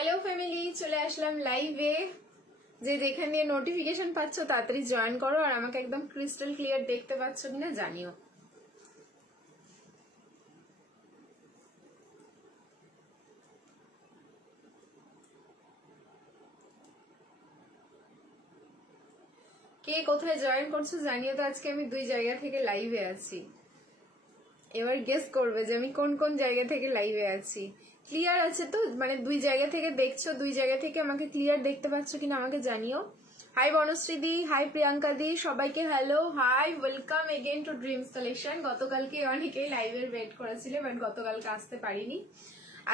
Hello family, চলে আসলাম লাইভে। যে যেখান দিয়ে নোটিফিকেশন পাচ্ছ তাড়াতাড়ি জয়েন করো, আর আমাকে একদম ক্রিস্টাল ক্লিয়ার দেখতে পাচ্ছ কিনা জানিও। কে কোথায় জয়েন করছো জানিও তো। আজকে আমি দুই জায়গা থেকে লাইভে আছি, এবার গেস করবে যে আমি কোন কোন জায়গা থেকে লাইভে আছি। ক্লিয়ার আছে তো? মানে দুই জায়গা থেকে দেখছো, দুই জায়গা থেকে আমাকে ক্লিয়ার দেখতে পাচ্ছ কিনা আমাকে জানিও। হাই বনশ্রী দি, হাই প্রিয়াঙ্কা দি, সবাইকে hello, hi, welcome again to dreams collection. গতকালকে অনেকেই লাইভের ওয়েট করেছিল, বাট গতকালকে আসতে পারিনি,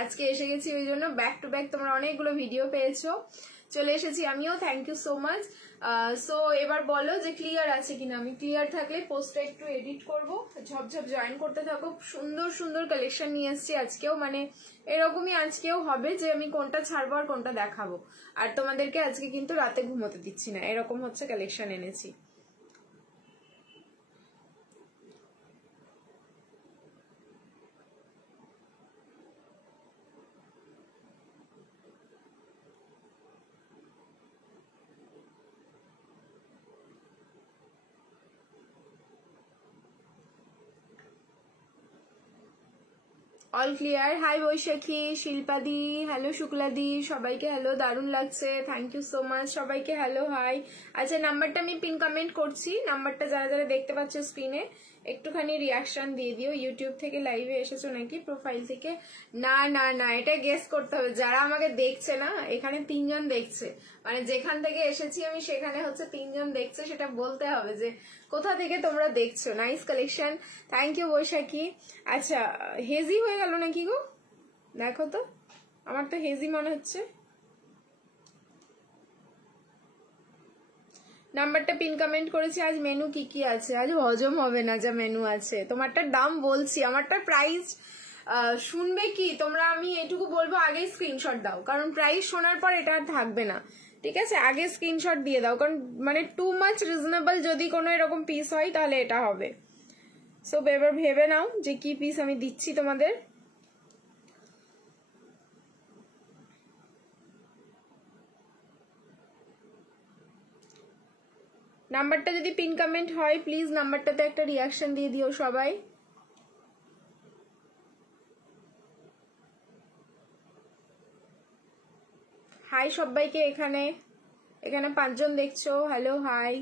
আজকে এসে গেছি। ওই জন্য ব্যাক টু ব্যাক তোমরা অনেকগুলো ভিডিও পেয়েছো, চলে এসেছি আমিও। Thank you so much. So এবার বলো যে ক্লিয়ার আছে কিনা। আমি ক্লিয়ার থাকলে পোস্টটা একটু এডিট করব। ঝপঝপ জয়েন করতে থাকো। সুন্দর সুন্দর কালেকশন নিয়ে এসেছি আজকেও, মানে এরকমই আজকেও হবে যে আমি কোনটা ছাড়বো আর কোনটা দেখাবো। আর তোমাদেরকে আজকে কিন্তু রাতে ঘুমোতে দিচ্ছি না, এরকম হচ্ছে কালেকশন এনেছি। All clear. হাই বৈশাখী, শিল্পাদি, হ্যালো শুক্লাদি, সবাইকে হ্যালো, দারুণ লাগছে, থ্যাংক ইউ সো মাচ, সবাইকে হ্যালো, হাই। আচ্ছা, নাম্বারটা আমি পিন কমেন্ট করছি, নাম্বারটা যারা যারা দেখতে পাচ্ছ স্ক্রিনে একটুখানি রিয়াকশন দিয়ে দিও। ইউটিউব থেকে লাইভে এসেছো নাকি, প্রোফাইল থেকে? না না না, এটা গেস করতে হবে। যারা আমাকে দেখছে না, এখানে 3 জন দেখছে, মানে যেখান থেকে এসেছি আমি সেখানে হচ্ছে 3 জন দেখছে, সেটা বলতে হবে যে কোথা থেকে তোমরা দেখছো। নাইস কালেকশন, থ্যাংক ইউ বৈশাখী। আচ্ছা, হেজি হয়ে গেল নাকি গো? দেখো তো, আমার তো হেজি মনে হচ্ছে। নাম্বারটা পিন কমেন্ট করেছি। আজ মেনু কি কি আছে? আজ হজম হবে না যা মেনু আছে। তোমারটার দাম বলছি, আমারটার প্রাইস শুনবে কি তোমরা? আমি এটুকু বলবো, আগে স্ক্রিনশট দাও, কারণ প্রাইস শোনার পর এটা আর থাকবে না। ঠিক আছে, আগে স্ক্রিনশট দিয়ে দাও, কারণ মানে টু মাচ রিজনেবল যদি কোনো এরকম পিস হয় তাহলে এটা হবে। সো এবার ভেবে নাও যে কি পিস আমি দিচ্ছি তোমাদের। নাম্বারটা যদি পিন কমেন্ট হয় প্লিজ নাম্বারটাতে একটা রিয়াকশন দিয়ে দিও সবাই। হাই সবাইকে, এখানে এখানে 5 জন দেখছো, হ্যালো হাই।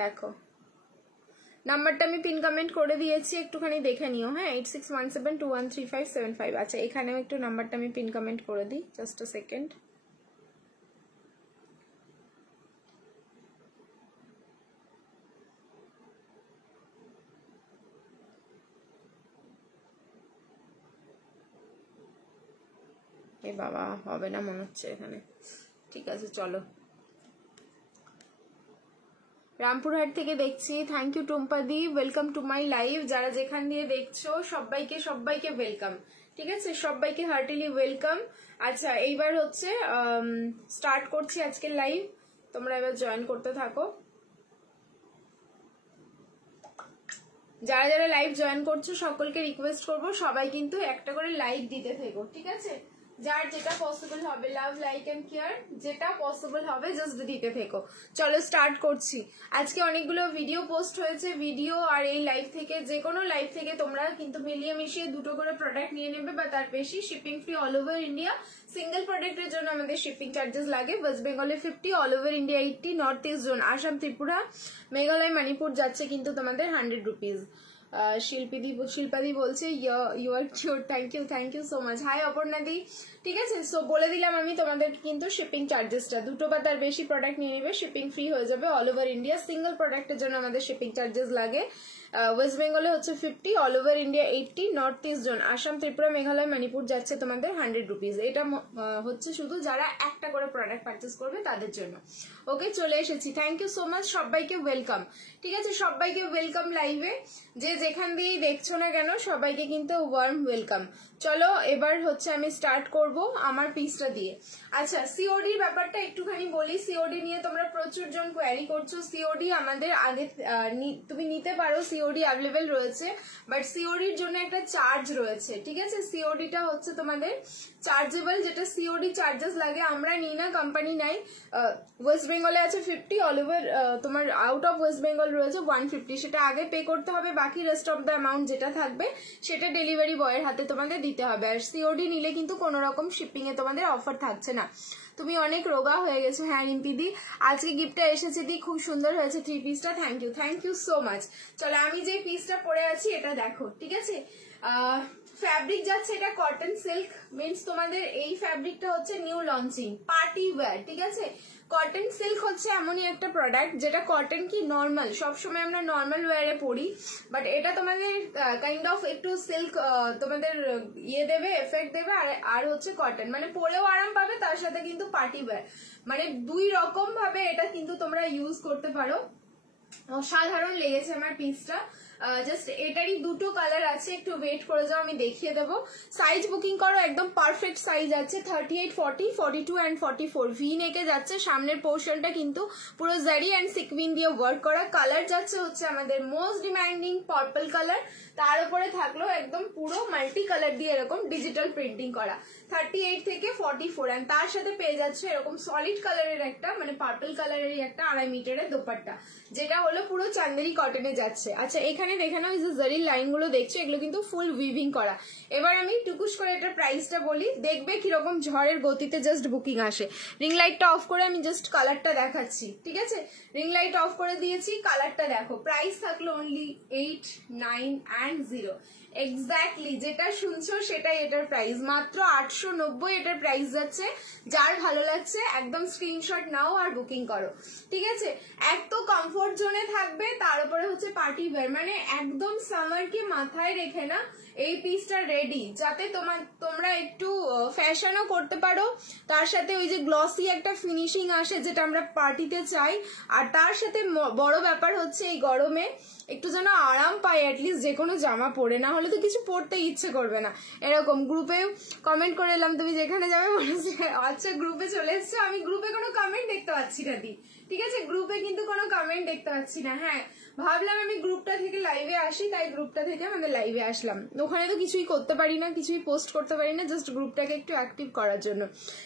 দেখো নাম্বারটা আমি পিন কমেন্ট করে দিয়েছি, একটুখানি দেখে নিও। হ্যাঁ, 8617213575। আচ্ছা, এখানেও একটু নাম্বারটা আমি পিন কমেন্ট করে দিই, জাস্ট আ সেকেন্ড। এ বাবা, হবে না মনে হচ্ছে এখানে। ঠিক আছে, চলো। রামপুরহাট থেকে দেখছি, থ্যাংক ইউ টুম্পাদি, ওয়েলকাম টু মাই লাইভ। যারা যেখান দিয়ে দেখছো সবাইকে সবাইকে ওয়েলকাম। ঠিক আছে, সবাইকে হার্টিলি ওয়েলকাম। আচ্ছা, এইবার হচ্ছে স্টার্ট করছি আজকের লাইভ, তোমরা এবার জয়েন করতে থাকো। যারা যারা লাইভ জয়েন করছো সকলকে রিকোয়েস্ট করবো সবাই কিন্তু একটা করে লাইক দিতে থেকো। ঠিক আছে, যার যেটা পসিবল হবে, লাভ, লাইক এন্ড কেয়ার, যেটা পসিবল হবে জাস্ট দিতে থেকো। চলো স্টার্ট করছি। আজকে অনেকগুলো ভিডিও পোস্ট হয়েছে, ভিডিও আর এই লাইভ থেকে, যে কোনো লাইভ থেকে তোমরা কিন্তু মিলিয়ে মিশিয়ে 2টো করে প্রোডাক্ট নিয়ে নেবে বা তার বেশি। Shipping free all over India. Single প্রোডাক্টের জন্য আমাদের শিপিং চার্জেস লাগে। ওয়েস্ট বেঙ্গলে 50, all over India 80, north east zone Assam, Tripura, Meghalaya, Manipur যাচ্ছে কিন্তু তোমাদের 100 রুপিস। শিল্পাদি বলছে you are cute, thank you so much. Hi অপর্ণাদি। ঠিক আছে, সো বলে দিলাম আমি তোমাদের কিন্তু শিপিং চার্জেসটা, 2টো বা তার বেশি প্রোডাক্ট নিয়ে নেবে, শিপিং ফ্রি হয়ে যাবে অল ওভার ইন্ডিয়া। সিঙ্গেল প্রোডাক্টের জন্য আমাদের শিপিং চার্জেস লাগে। ওয়েস্ট বেঙ্গলে হচ্ছে 50, all over India 80, north east zone Assam, Tripura, Meghalaya, Manipur যাচ্ছে তোমাদের 100 রুপিস। এটা হচ্ছে শুধু যারা একটা করে প্রোডাক্ট পারচেস করবে তাদের জন্য। ওকে, চলে এসেছি। থ্যাংক ইউ সো মাচ, সবাইকে ওয়েলকাম। ঠিক আছে, সবাইকে ওয়েলকাম লাইভে। যে যেখান দিয়েই দেখছো না কেন সবাইকে কিন্তু ওয়ার্ম ওয়েলকাম। চলো এবার হচ্ছে আমি স্টার্ট করব আমার পিসটা দিয়ে। আচ্ছা, সিওডির ব্যাপারটা একটুখানি বলি। সিওডি নিয়ে তোমরা প্রচুর জন কোয়ারি করছো। সিওডি আমাদের আগে তুমি নিতে পারো, সিওডি সিওডি অ্যাভেলেবেল রয়েছে, বাট সিওডির জন্য একটা চার্জ রয়েছে, ঠিক আছে? সিওডিটা হচ্ছে তোমাদের চার্জেবল, যেটা সিওডি চার্জেস লাগে, আমরা নিই না, কোম্পানি নাই। ওয়েস্ট বেঙ্গলে আছে 50, অল ওভার তোমার আউট অফ ওয়েস্ট বেঙ্গল রয়েছে 150, সেটা আগে পে করতে হবে, বাকি রেস্ট অফ দ্য অ্যামাউন্ট যেটা থাকবে সেটা ডেলিভারি বয়ের হাতে তোমাদের দিতে হবে। আর সিওডি নিলে কিন্তু কোনো রকম শিপিং এ তোমাদের অফার থাকছে না। তুমি অনেক রোগা হয়ে গেছো। হ্যাঁ রিম্পিদি, আজকে গিফটটা এসেছে দি, খুব সুন্দর হয়েছে 3 পিসটা, থ্যাংক ইউ সো মাচ। চলো আমি যে পিসটা পরে আছি এটা দেখো, ঠিক আছে? ফ্যাব্রিক যাচ্ছে এটা কটন সিল্ক, মিন্স তোমাদের এই ফ্যাব্রিকটা হচ্ছে নিউ লঞ্চিং পার্টি ওয়্যার, ঠিক আছে? কটন সিল্ক হচ্ছে এমনই একটা প্রোডাক্ট যেটা কটন কি নর্মাল, সবসময় আমরা নর্মাল ওয়্যারে পরি, বাট এটা তোমাদের কাইন্ড অফ একটু সিল্ক তোমাদের ইয়ে দেবে, এফেক্ট দেবে, আর হচ্ছে কটন, মানে পরেও আরাম পাবে, তার সাথে কিন্তু পার্টি ওয়্যার, মানে দুই রকম ভাবে এটা কিন্তু তোমরা ইউজ করতে পারো। অসাধারণ লেগেছে আমার পিসটা। জাস্ট এটারই দুটো কালার আছে, একটু ওয়েট করে যাও, আমি দেখিয়ে দেবো। সাইজ বুকিং করো, একদম পারফেক্ট সাইজ আছে 38, 40, 42 অ্যান্ড 44। ভি নেকে যাচ্ছে, সামনের পোর্শনটা কিন্তু পুরো জারি অ্যান্ড সিকুইন দিয়ে ওয়ার্ক করা। কালার যাচ্ছে হচ্ছে আমাদের মোস্ট ডিমান্ডিং পার্পল কালার, তার উপরে থাকলো একদম পুরো মাল্টি কালার দিয়ে এরকম ডিজিটাল প্রিন্টিং করা। 38 থেকে 44, অ্যান্ড তার সাথে পেয়ে যাচ্ছে এরকম সলিড কালারের একটা, মানে পার্পল কালারেরই একটা 2.5 মিটারের দোপাট্টা, যেটা হলো পুরো চান্দেরি কটনে যাচ্ছে। আচ্ছা এখানে দেখে নাও, এই যে জারির লাইনগুলো দেখছো, এগুলো কিন্তু ফুল উইভিং করা। এবার আমি টুকুস করে এটার প্রাইসটা বলি, দেখবে কিরকম ঝড়ের গতিতে জাস্ট বুকিং আসে। রিং লাইটটা অফ করে আমি জাস্ট কালারটা দেখাচ্ছি, ঠিক আছে? রিং লাইট অফ করে দিয়েছি, কালারটা দেখো। প্রাইস থাকলো অনলি 8, 9 and 0। এক্স্যাক্টলি যেটা শুনছো সেটাই এটার প্রাইস, মাত্র 890 এটার প্রাইস যাচ্ছে। যার ভালো লাগছে একদম স্ক্রিনশট নাও আর বুকিং করো, ঠিক আছে? এক তো কমফোর্ট জোনে থাকবে, তার উপরে হচ্ছে পার্টি ওয়্যার, মানে একদম সামারকে মাথায় রেখে না এই পিসটা রেডি, যাতে তোমরা একটু ফ্যাশনও করতে পারো, তার সাথে ওই যে গ্লসি একটা ফিনিশিং আসে যেটা আমরা পার্টিতে চাই, আর তার সাথে বড় ব্যাপার হচ্ছে এই গরমে একটু যেন আরাম পাই অ্যাটলিস্ট যে কোনো জামা পরে, না হলে তো কিছু পরতে ইচ্ছে করবে না। এরকম গ্রুপে কমেন্ট করে এলাম, তুমি যেখানে যাবে বলেছে আচ্ছা গ্রুপে চলে এসছো, আমি গ্রুপে কোনো কমেন্ট দেখতে পাচ্ছি না দি, ঠিক আছে? গ্রুপে কিন্তু কোনো কমেন্ট দেখতে পাচ্ছি না। হ্যাঁ ভাবলাম আমি গ্রুপটা থেকে লাইভে আসি, তাই গ্রুপটা থেকে আমাদের লাইভে আসলাম। ওখানে তো কিছুই করতে পারি না, কিছুই পোস্ট করতে পারি না, জাস্ট গ্রুপটাকে একটু অ্যাক্টিভ করার জন্য,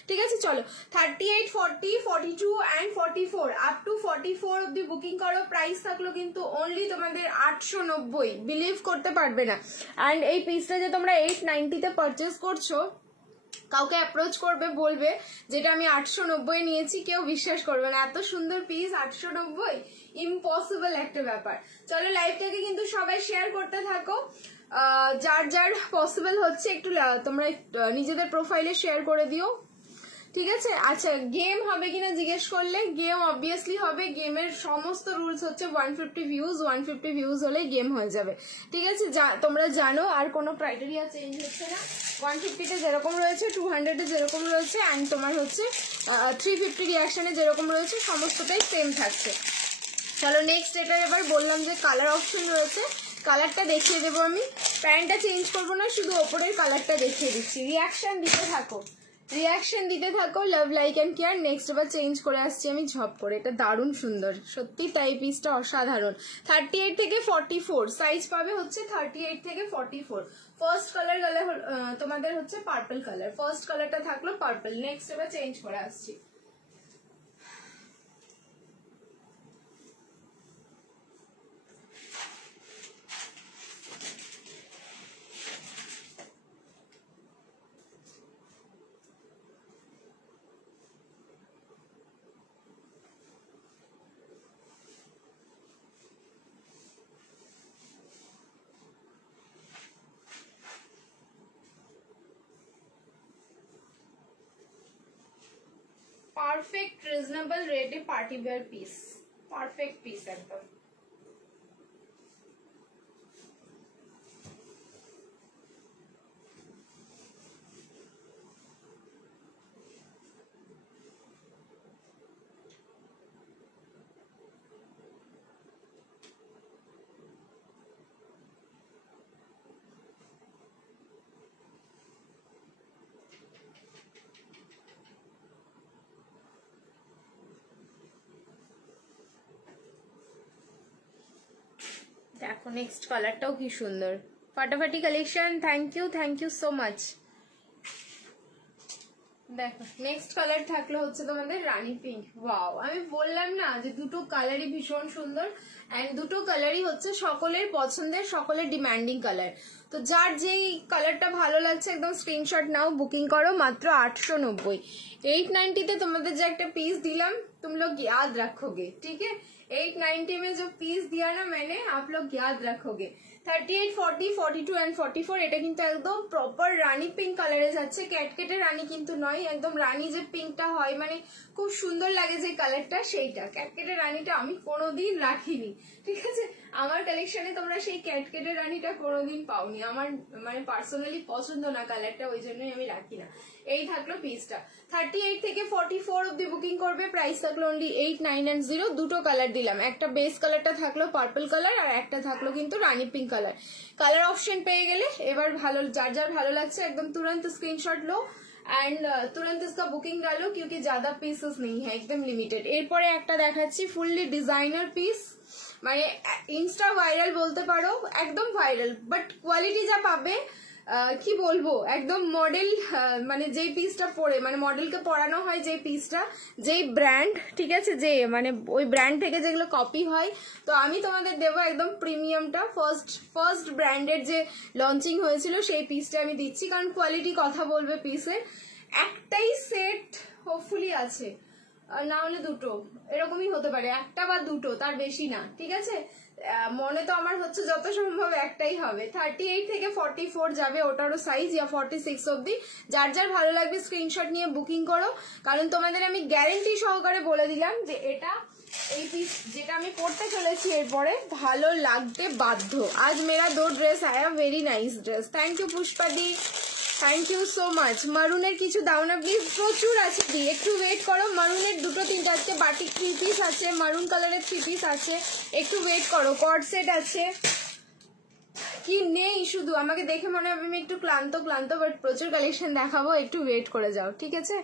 ঠিক আছে? চলো 38, 40, 42 and 44 আপ টু 44 অব্দি বুকিং করো। প্রাইস থাকলো কিন্তু অনলি তোমাদের 890, বিলিভ করতে পারবে না। অ্যান্ড এই পিসটা যে তোমরা 890 তে পারচেস করছো, কাউকে অ্যাপ্রোচ করবে, বলবে যেটা আমি 890 নিয়েছি, কেউ বিশ্বাস করবে না, এত সুন্দর পিস 890, ইম্পসিবল একটা ব্যাপার। চলো লাইভটাকে কিন্তু সবাই শেয়ার করতে থাকো, যার যার পসিবল হচ্ছে একটু তোমরা নিজেদের প্রোফাইলে শেয়ার করে দিও, ঠিক আছে? আচ্ছা গেম হবে কিনা জিজ্ঞেস করলে, গেম অবভিয়াসলি হবে। গেমের সমস্ত রুলস হচ্ছে 150 ভিউজ হলে গেম হয়ে যাবে, ঠিক আছে? তোমরা জানো, আর কোনো ক্রাইটেরিয়া চেঞ্জ হচ্ছে না। 150-তে যেরকম রয়েছে, 200-এ যেরকম রয়েছে, অ্যান্ড তোমার হচ্ছে 350 রিয়াকশনে যেরকম রয়েছে, সমস্তটাই সেম থাকছে। চলো নেক্সট, এটা এবার বললাম যে কালার অপশন রয়েছে, কালারটা দেখিয়ে দেবো আমি। প্যান্টটা চেঞ্জ করবো না, শুধু ওপরের কালারটা দেখিয়ে দিচ্ছি। রিয়াকশন দিতে থাকো, love like and care. Next এবার চেঞ্জ করে আসছি আমি ঝপ করে, এটা দারুণ সুন্দর সত্যি, তাই পিসটা অসাধারণ। 38 থেকে 44 সাইজ পাবে হচ্ছে 38 থেকে 44। ফার্স্ট কালার গেলে তোমাদের হচ্ছে পার্পল কালার, ফার্স্ট কালারটা থাকলো পার্পল। নেক্সট এবার চেঞ্জ করে আসছি। পারফেক্ট রিজনেবল রেটে party wear piece, perfect piece একদম। নেক্সট কালারটাও কি সুন্দর, ফাটাফাটি collection. Thank you so much. দেখো নেক্সট কালার থাকলো হচ্ছে তোমাদের রানী পিঙ্ক। ওয়াও, আমি বললাম না যে দুটো কালারই ভীষণ সুন্দর, এন্ড দুটো কালারই হচ্ছে সকলের পছন্দের, সকলের ডিমান্ডিং কালার। তো যার যেই কালারটা ভালো লাগছে একদম স্ক্রিনশট নাও, বুকিং করো। মাত্র 890। 890 তোমাদের যে একটা পিस दिलम तुम लोग याद रखोगे, ठीक है। 890 में जो पीस दिया ना मैंने, आप लोग याद रखोगे। 38, 40, 42 एंड 44 এটা কিন্তু একদম প্রপার রানী পিঙ্ক কালারে যাচ্ছে, ক্যাটকেটে রানী কিন্তু নয়, একদম রানী যে পিঙ্কটা হয় মানে খুব সুন্দর লাগে যে কালারটা, সেইটা। ক্যাটকেটে রানীটা আমি কোনোদিন রাখিনি, ঠিক আছে। আমার কালেকশনে তোমরা সেই ক্যাটকেটে রানীটা কোনোদিন পাওনি, আমার মানে পার্সোনালি পছন্দ না কালারটা, ওই জন্যই আমি রাখি না। এই থাকলো পিসটা। 38 থেকে 44 অব্দি বুকিং করবে, প্রাইস থাকলো অনলি 8990। দুটো কালার দিলাম, একটা বেস কালারটা থাকলো পার্পল কালার আর একটা থাকলো কিন্তু রানী পিঙ্ক কালার। কালার অপশন পেয়ে গেলে এবার ভালো, যার যার ভালো লাগছে एकदम तुरंत स्क्रीनशॉट लो एंड तुरंत इसका बुकिंग डालो, क्योंकि ज्यादा पीसेस नहीं है, एकदम लिमिटेड। এরপরে একটা দেখাচ্ছি ফুললি ডিজাইনার পিস, মানে ইনস্টা ভাইরাল বলতে পারো, একদম ভাইরাল, বাট কোয়ালিটি যা পাবে কি বলবো, একদম মডেল, মানে যেই পিসটা পরে মানে মডেলকে পরানো হয় যেই পিসটা, যেই ব্র্যান্ড, ঠিক আছে, যে মানে ওই ব্র্যান্ড থেকে যেগুলো কপি হয়, তো আমি তোমাদের দেবো একদম প্রিমিয়ামটা, ফার্স্ট ব্র্যান্ডের যে লঞ্চিং হয়েছিল সেই পিসটা আমি দিচ্ছি, কারণ কোয়ালিটি কথা বলবে পিসের। একটাই সেট হোপফুলি আছে, না হলে দুটো, এরকমই হতে পারে, একটা বা দুটো, তার বেশি না, ঠিক আছে। মনে তো আমার হচ্ছে যত সম্ভব একটাই হবে। 38 থেকে 44 যাবে, ওটারও সাইজ, ইয়া 46 অব্দি। যার যার ভালো লাগবে স্ক্রিনশট নিয়ে বুকিং করো, কারণ তোমাদের আমি গ্যারেন্টি সহকারে বলে দিলাম যে এটা, এই পিস যেটা আমি পড়তে চলেছি এরপরে ভালো লাগতে বাধ্য। আজ মেরা 2 ড্রেস আয়া, very nice dress. Thank you পুষ্পাদি, থ্যাংক ইউ সো মাচ। মারুনের কিছু দাও না প্লিজ, প্রচুর আছে দি, একটু ওয়েট করো। মারুনের দুটো তিনটা আছে, বাটিক 3 পিস আছে, মারুন কালারের 3 পিস আছে, একটু ওয়েট করো। কর্ড সেট আছে, কি নেই শুধু আমাকে দেখে মনে হবে আমি একটু ক্লান্ত, বাট প্রচুর কালেকশন দেখাবো, একটু ওয়েট করে যাও, ঠিক আছে।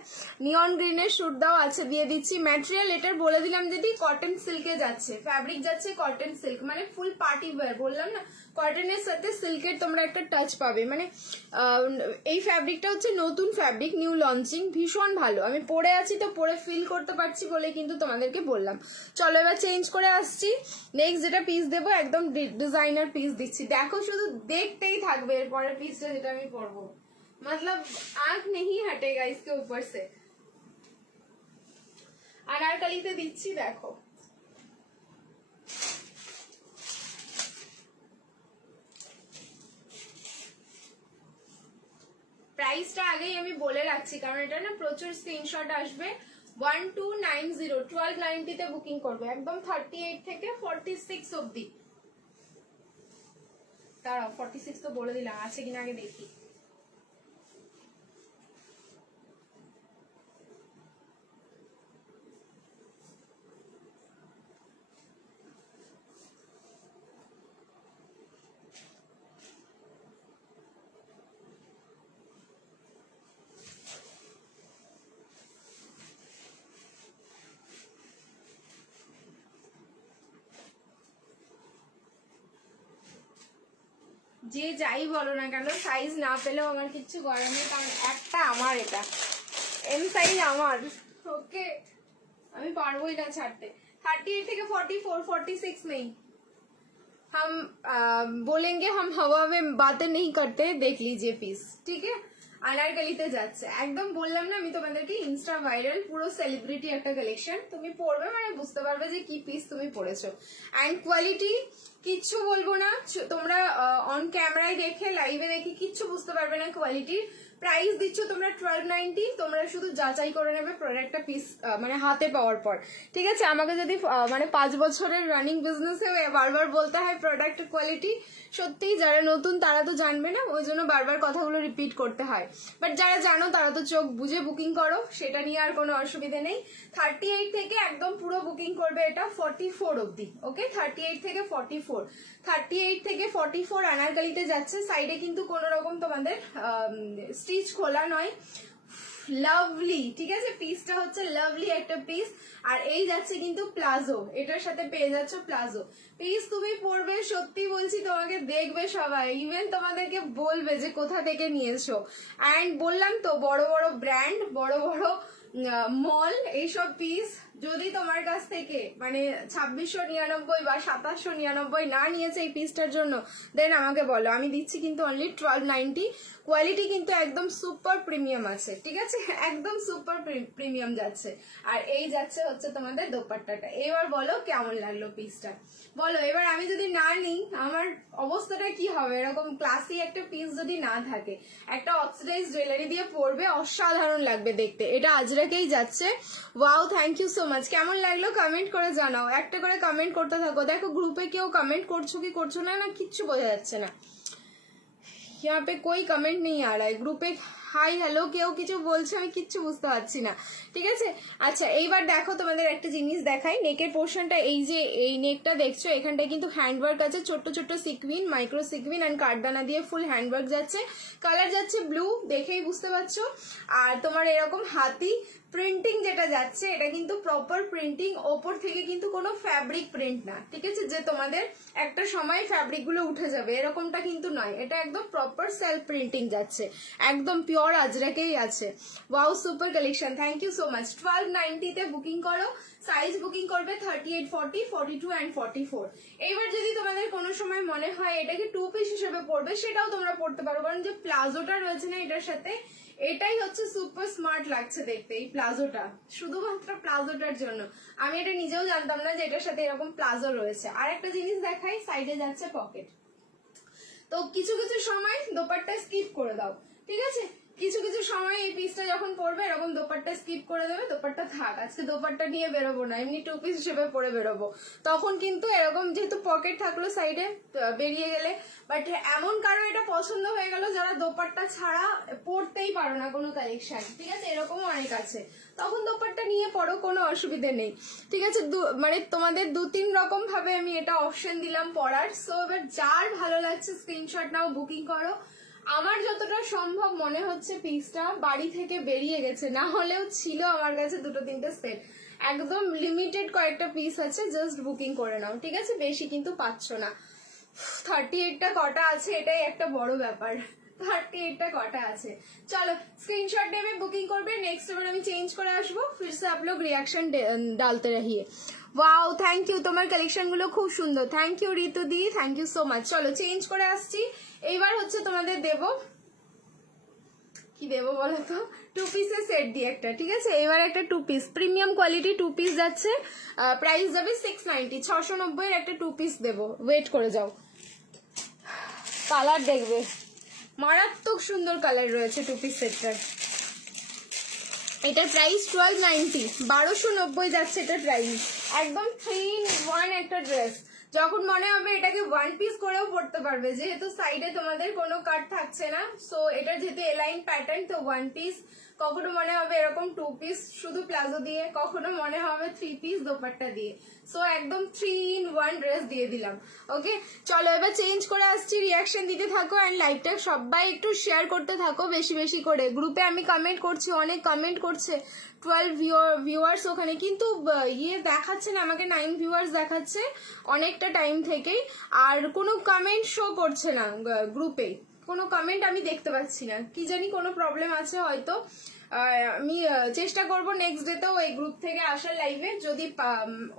নিয়ন গ্রিনের শুট দাও আছে, দিয়ে দিচ্ছি। ম্যাটেরিয়াল এটার বলে দিলাম দিদি, কটন সিল্কে যাচ্ছে, ফ্যাব্রিক যাচ্ছে কটন সিল্ক, মানে ফুল পার্টি ওয়্যার, বললাম না কটনের সাথে সিল্কের তোমরা একটা টাচ পাবে। মানে এই ফ্যাব্রিকটা হচ্ছে নতুন ফ্যাব্রিক, নিউ লঞ্চিং, ভীষণ ভালো। আমি পরে আছি তো পরে ফিল করতে পারছি বলে কিন্তু তোমাদেরকে বললাম। চলো এবার চেঞ্জ করে আসছি, নেক্সট যেটা পিস দেবো একদম ডিজাইনার পিস দিচ্ছি, দেখো শুধু দেখতেই থাকবে। এরপরের পিসটা যেটা আমি পরবো, मतलब आंख नहीं हटेगा इसके ऊपर से। अनारकलीতে দিচ্ছি, দেখো প্রাইসটা আগেই আমি বলে রাখছি, কারণ এটা না প্রচুর স্ক্রিনশট আসবে। 1290 1290 তে বুকিং করবে, একদম 38 থেকে 46 অব্দি। দাঁড়াও 46 তো বলে দিলাম, আছে কিনা আগে দেখি। যে যাই বলো না কেন, সাইজ না পেলেও আমার কিচ্ছু করার নেই, কারণ একটা আমার, এটা এম সাইজ আমার, ওকে, আমি পারবোই না ছাড়তে। 38 থেকে 44, 46 নেই। हम बोलेंगे हम हवा में बातें नहीं करते, देख लीजिए पीस, ठीक है। अनारकलीতে যাচ্ছে, একদম বললাম না আমি তোমাদেরকে, ইনস্টা ভাইরাল, পুরো সেলিব্রিটি একটা কালেকশন। তুমি পরবে মানে বুঝতে পারবে যে কি পিস তুমি পরেছো। এন্ড কোয়ালিটি কিচ্ছু বলবো না, তোমরা অন ক্যামেরায় দেখে, লাইভে দেখে কিচ্ছু বুঝতে পারবে না কোয়ালিটির। প্রাইস দিচ্ছ তোমরা 1290, তোমরা শুধু যাচাই করে নেবে প্রোডাক্টটা পিস মানে হাতে পাওয়ার পর, ঠিক আছে। আমাকে যদি মানে 5 বছরের রানিং বিজনেসে বারবার বলতে হয় প্রোডাক্ট কোয়ালিটি, সত্যি যারা নতুন তারা তো জানবে না, ওই জন্য বারবার কথাগুলো রিপিট করতে হয়। বাট যারা জানো তারা তো চোখ বুঝে বুকিং করো, সেটা নিয়ে আর কোনো অসুবিধা নেই। 38 থেকে একদম পুরো বুকিং করবে এটা 44 অব্দি, ওকে। 38 থেকে 44, 38 থেকে 44 আনারকলিতে যাচ্ছে। সাইডে কিন্তু কোনো রকম তোমাদের স্টিচ খোলা নয়, লাভলি, ঠিক আছে, পিসটা হচ্ছে লাভলি একটা পিস। আর এই যাচ্ছে কিন্তু প্লাজো, এটার সাথে পেয়ে যাচ্ছ প্লাজো পিস। তুমি পরবে, সত্যি বলছি তোমাকে দেখবে সবাই, ইভেন তোমাদেরকে বলবে যে কোথা থেকে নিয়েছো। অ্যান্ড বললাম তো বড় বড় ব্র্যান্ড, বড় বড় মল, এইসব পিস যদি তোমার কাছ থেকে মানে 2699 বা 2799 না নিয়েছে এই পিসটার জন্য, দেন আমাকে বলো, আমি দিচ্ছি কিন্তু অনলি 1290। কোয়ালিটি কিন্তু একদম সুপার প্রিমিয়াম আছে, ঠিক আছে, একদম সুপার প্রিমিয়াম যাচ্ছে। আর এই যাচ্ছে হচ্ছে তোমাদের দোপাট্টাটা। এবার বলো কেমন লাগলো পিসটা, বলো। এবার আমি যদি না নিই আমার অবস্থাটা কি হবে? এরকম ক্লাসি একটা পিস যদি না থাকে, একটা অক্সিডাইজ জুয়েলারি দিয়ে পরবে, অসাধারণ লাগবে দেখতে। এটা আজরাকেই যাচ্ছে। Wow, thank you so much. কেমন লাগলো কমেন্ট করে জানাও, একটা করে কমেন্ট করতে থাকো। দেখো গ্রুপে কেউ কমেন্ট করছো কি করছো না, না কিচ্ছু বোঝা যাচ্ছে না। यहाँ पे कोई कमेंट नहीं आ रहा है গ্রুপে। হাই হ্যালো কেউ কিছু বলছে, আমি কিচ্ছু বুঝতে পারছি না, ঠিক আছে। আচ্ছা এইবার দেখো তোমাদের একটা জিনিস দেখাই। নেকের পোর্শনটা, এই যে এই নেকটা দেখছো, এখানটায় কিন্তু হ্যান্ডওয়ার্ক আছে, ছোট্ট ছোট্ট সিকুইন, মাইক্রো সিকুইন অ্যান্ড কাঠদানা দিয়ে ফুল হ্যান্ডওয়ার্ক যাচ্ছে। কালার যাচ্ছে ব্লু, দেখেই বুঝতে পারছো। আর তোমার এরকম হাতি প্রিন্টিং যেটা যাচ্ছে, এটা কিন্তু প্রপার প্রিন্টিং, ওপর থেকে কিন্তু কোনো ফ্যাব্রিক প্রিন্ট না, ঠিক আছে, যে তোমাদের একটা সময় ফ্যাব্রিক গুলো উঠে যাবে এরকমটা কিন্তু নয়। এটা একদম প্রপার সেলফ প্রিন্টিং যাচ্ছে, একদম পিওর আজরাকেই আছে। Wow, super collection, thank you so much. 1290 তে বুকিং করো। সাইজ বুকিং করবে 38, 40, 42 অ্যান্ড 44। এইবার যদি তোমাদের কোনো সময় মনে হয় এটাকে 2 পিস হিসেবে পড়বে, সেটাও তোমরা পড়তে পারো, কারণ যে প্লাজোটা রয়েছে না এটার সাথে, এটাই হচ্ছে সুপার স্মার্ট লাগছে দেখতে। এই প্লাজোটা শুধুমাত্র প্লাজোটার জন্য, আমি এটা নিজেও জানতাম না যে এটার সাথে এরকম প্লাজো রয়েছে। আর একটা জিনিস দেখাই, সাইডে যাচ্ছে পকেট। তো কিছু কিছু সময় দোপাট্টা স্কিপ করে দাও, ঠিক আছে, কিছু কিছু সময় এই পিসটা যখন পরবে এরকম দোপাট্টা স্কিপ করে দেবে, দোপাট্টা থাক, আজকে দোপাট্টা নিয়ে বেরোবো না, এমনি 2 পিস হিসেবে পরে বেরোবো। তখন কিন্তু এরকম যেহেতু পকেট থাকলো সাইডে বেরিয়ে গেলে, বাট এমন কারো এটা পছন্দ হয়ে গেল যারা দোপাট্টা ছাড়া পরতেই পারো না কোনো কালেকশন, ঠিক আছে, এরকমও অনেক আছে, তখন দোপাট্টা নিয়ে পড়ো, কোনো অসুবিধে নেই, ঠিক আছে। মানে তোমাদের 2-3 রকম ভাবে আমি এটা অপশন দিলাম পড়ার। সো এবার যার ভালো লাগছে স্ক্রিনশট নাও, বুকিং করো। আমার যতটা সম্ভব মনে হচ্ছে পিসটা বাড়ি থেকে বেরিয়ে গেছে, না হলেও ছিল আমার কাছে 2-3টে সেট, একদম লিমিটেড কয়েকটা পিস আছে, জাস্ট বুকিং করে নাও, ঠিক আছে, বেশি কিন্তু পাচ্ছ না। 38টা কটা আছে, এটাই একটা বড় ব্যাপার, 38টা কটা আছে। চলো স্ক্রিনশট নেবে, বুকিং করবে। নেক্সট এবার আমি চেঞ্জ করে আসবো, फिर से आप लोग रिएक्शन डालते रहिए। ওয়াও, থ্যাংক ইউ, তোমার কালেকশন গুলো খুব সুন্দর, থ্যাংক ইউ ঋতু দি, থ্যাংক ইউ সো মাচ। চলো চেঞ্জ করে আসছি। এইবার হচ্ছে তোমাদের দেবো, কি দেবো বলো তো, 2 পিসের সেট দিয়ে একটা, ঠিক আছে। এবার একটা 2 পিস প্রিমিয়াম কোয়ালিটি 2 পিস যাচ্ছে, প্রাইস যাবে 690, 690 এর একটা 2 পিস দেবো, ওয়েট করে যাও। কালার দেখবে, মারাত্মক সুন্দর কালার রয়েছে 2 পিস সেটটার। এটার প্রাইস 1290, 1290 যাচ্ছে এটার প্রাইস। একদম 3 in 1 একটা ড্রেস। যখন মনে হবে এটাকে 1 পিস করেও পড়তে পারবে, যেহেতু সাইডে তোমাদের কোনো কাট থাকছে না। সো এটা যেহেতু এলাইন প্যাটার্ন, তো 1 পিস। কখনো মনে হবে এরকম 2 পিস শুধু প্লাজো দিয়ে, কখনো মনে হবে 3 পিস দোপাট্টা দিয়ে। সো একদম 3 in 1 ড্রেস দিয়ে দিলাম। ওকে, চলো এবার চেঞ্জ করে আসছি। রিয়াকশন দিতে থাকো অ্যান্ড লাইভটা সবাই একটু শেয়ার করতে থাকো বেশি বেশি করে। গ্রুপে আমি কমেন্ট করছি, অনেক কমেন্ট করছে, 12 ভিউয়ার্স ওখানে, কিন্তু ইয়ে দেখাচ্ছে না আমাকে, 9 ভিউয়ার্স দেখাচ্ছে অনেকটা টাইম থেকেই, আর কোনো কমেন্ট শো করছে না গ্রুপে, কোনো কমেন্ট আমি দেখতে পাচ্ছি না, কি জানি কোনো প্রবলেম আছে হয়তো। আমি চেষ্টা করব নেক্সট ডেতেও এই গ্রুপ থেকে আসার লাইভে, যদি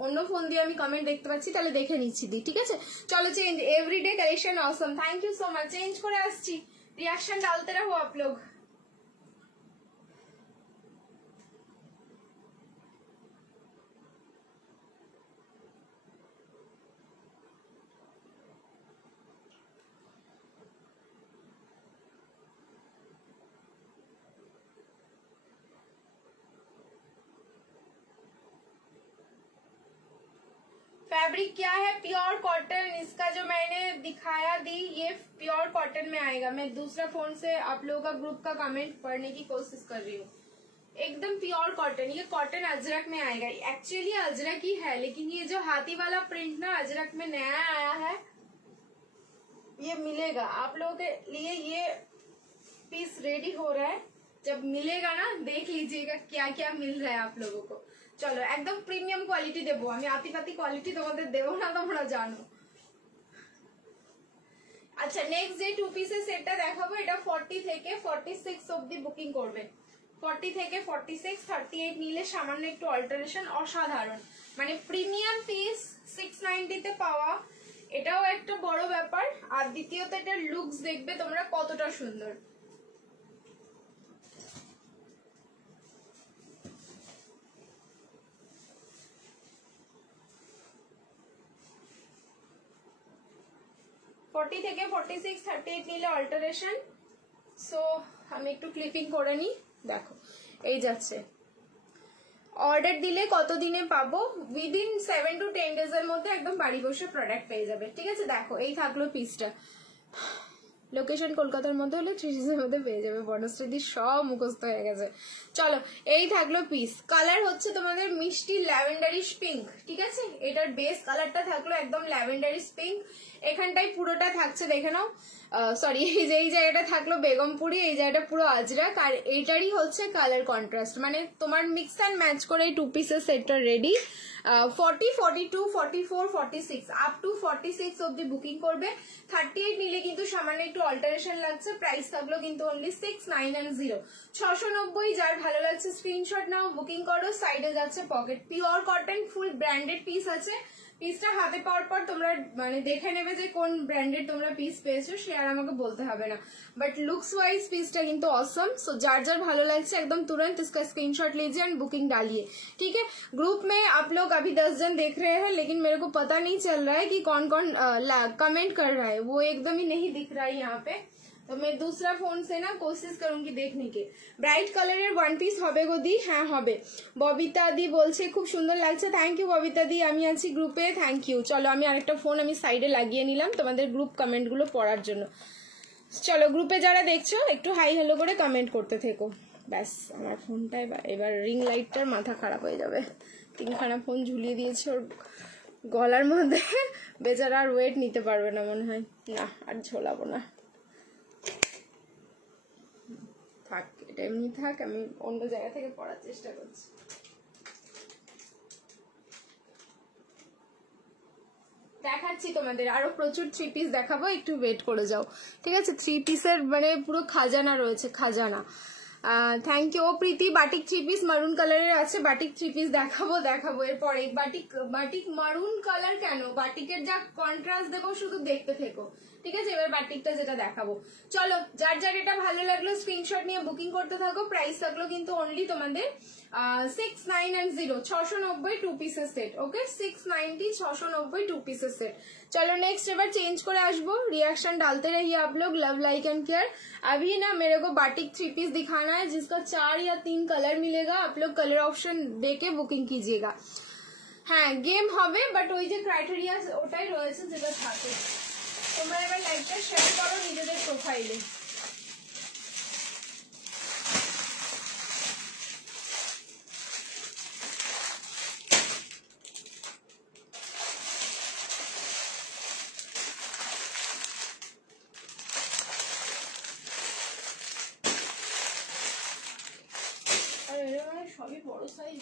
অন্য ফোন দিয়ে আমি কমেন্ট দেখতে পাচ্ছি তাহলে দেখে নিচ্ছি দি, ঠিক আছে। চলো change, everyday collection awesome, thank you so much. Change করে আসছি, রিয়াকশন ডালতে রহো আপ লোগ। फैब्रिक क्या है? Pure cotton. इसका जो मैंने दिखाया दी, ये प्योर कॉटन में आएगा। मैं दूसरा फोन से आप लोगों का ग्रुप का कमेंट पढ़ने की कोशिश कर रही हूँ। एकदम प्योर कॉटन, ये कॉटन अजरक में आएगा। एक्चुअली अजरक ही है, लेकिन ये जो हाथी वाला प्रिंट ना अजरक में नया आया है, ये मिलेगा आप लोगों के लिए। ये पीस रेडी हो रहा है, जब मिलेगा ना देख लीजिएगा क्या क्या मिल रहा है आप लोगों को। चलो एकदम प्रिमियम क्वालिटी देबो, আমি আতি পাতি কোয়ালিটি তোমাদের দেবো না, তোমরা জানো। আচ্ছা নেক্সট যে টু পিসের সেটটা দেখাবো, এটা 40 থেকে 46 অবধি বুকিং করবে। 40 থেকে 46, 38 নিলে সামান্য একটু অল্টারেশন, অসাধারণ মানে প্রিমিয়াম পিস 690 তে পাওয়া, এটাও একটা বড় ব্যাপার। আর দ্বিতীয়ত এটার লুকস দেখবে তোমরা কতটা সুন্দর। থেকে 46, 38 নিলে অল্টারেশন। সো আমি একটু ক্লিপিং করে নিই, দেখো এই যাচ্ছে। অর্ডার দিলে কত দিনে পাবো? উইদিন 7 to 10 days এর মধ্যে একদম বাড়ি বসে প্রোডাক্ট পেয়ে যাবে, ঠিক আছে। দেখো এই থাকলো পিসটা, লোকেশন কলকাতার মধ্যে হলে 3 days এর মধ্যে পেয়ে যাবে। বনশ্রীদি সব মুখস্থ হয়ে গেছে। চলো এই থাকলো পিস। কালার হচ্ছে তোমাদের মিষ্টি ল্যাভেন্ডারিশ পিঙ্ক, ঠিক আছে। এটার বেস কালারটা থাকলো একদম ল্যাভেন্ডারিশ পিঙ্ক। এখানটাই পুরোটা থাকছে দেখে নাও, সরি এই জায়গাটা থাকলো বেগমপুরি, এই জায়গাটা পুরো আজরাক, আর এইটারই হচ্ছে কালার কন্ট্রাস্ট। মানে তোমার মিক্স অ্যান্ড ম্যাচ করে এই টু পিসের সেটটা রেডি। 40, 42, 44, 46 আপ টু 46 অব্দি বুকিং করবে। 38 নিলে কিন্তু সামান্য একটু অল্টারেশন লাগছে। প্রাইস থাকলো কিন্তু অনলি 690, 690। যার ভালো লাগছে স্ক্রিনশট নাও, বুকিং করো। সাইডে যাচ্ছে পকেট, পিওর কটন, ফুল ব্র্যান্ডেড পিস আছে। পিসটা হাতে পাওয়ার পর তোমরা মানে দেখে নেবে যে কোন ব্র্যান্ডের তোমরা পিস পেয়েছো, সে আর আমাকে বলতে হবে না। बट लुक्स वाइज पीसটা কিন্তু ऑसम। सो जार जार भालो লাগছে एकदम तुरंत इसका स्क्रीनशॉट लीजिए एंड बुकिंग डालिए, ठीक है। ग्रुप में आप लोग अभी 10 जन देख रहे हैं, लेकिन मेरे को पता नहीं चल रहा है कि कौन कौन कमेंट कर रहा है, वो एकदम ही नहीं दिख रहा है यहाँ पे। तो मैं दूसरा फोन से ना कोशिश करूंगी देखने के। ब्राइट कलर वन पिस হবে গো দি, হ্যাঁ হবে। ববিতা দি বলছে খুব সুন্দর লাগছে, থ্যাংক ইউ ববিতা দি, আমি আছি গ্রুপে, থ্যাংক ইউ। চলো আমি আরেকটা ফোন আমি সাইডে লাগিয়ে নিলাম তোমাদের গ্রুপ কমেন্ট গুলো পড়ার জন্য। চলো গ্রুপে যারা দেখছো একটু হাই হ্যালো করে কমেন্ট করতে থেকো। ব্যাস আমার ফোনটা এবার রিং লাইটটার মাথা খারাপ হয়ে যাবে। 3খানা ফোন ঝুলিয়ে দিয়েছে ওর গলার মধ্যে, বেচারা আর ওয়েট নিতে পারবে না মনে হয়। না আর ঝোলাবো না, থাক এটা এমনি থাক, আমি অন্য জায়গা থেকে পড়ার চেষ্টা করছি। দেখাচ্ছি তোমাদের আরো প্রচুর 3 পিস দেখাবো, একটু ওয়েট করে যাও, ঠিক আছে। 3 পিসের মানে পুরো খাজানা রয়েছে, খাজানা। Thank you. ও প্রীতি বাটিক 3 পিস মারুন কালারের আছে, বাটিক 3 পিস দেখাবো এরপরে। বাটিক মারুন কালার কেন, বাটিকের যা কন্ট্রাস্ট দেবো শুধু দেখতে থেকো, ঠিক আছে। এবার বাটিকটা যেটা দেখাবো, চলো যার যার এটা ভালো লাগলো স্ক্রিনশট নিয়ে বুকিং করতে থাকো। প্রাইস থাকলো কিন্তু অনলি তোমাদের 690, 690 টু পিসের সেট, ওকে। 690, 690 टू पीसेस सेट। चलो नेक्स्ट एबार चेंज करे आसबो, रिएक्शन डालते रहिए आप लोग, लव लाइक एंड केयर। अभी ना मेरे को बाटिक 3 पीस दिखाना है जिसका 4 या 3 कलर मिलेगा, आप लोग कलर ऑप्शन देके बुकिंग कीजिएगा। हाँ गेम হবে, বাট ওই যে ক্রাইটেরিয়া ওটাই রয়েছে যেটা থাকে। তোমরা এবার লাইকটা শেয়ার করো নিজেদের প্রোফাইলে। সবই বড় সাইজ,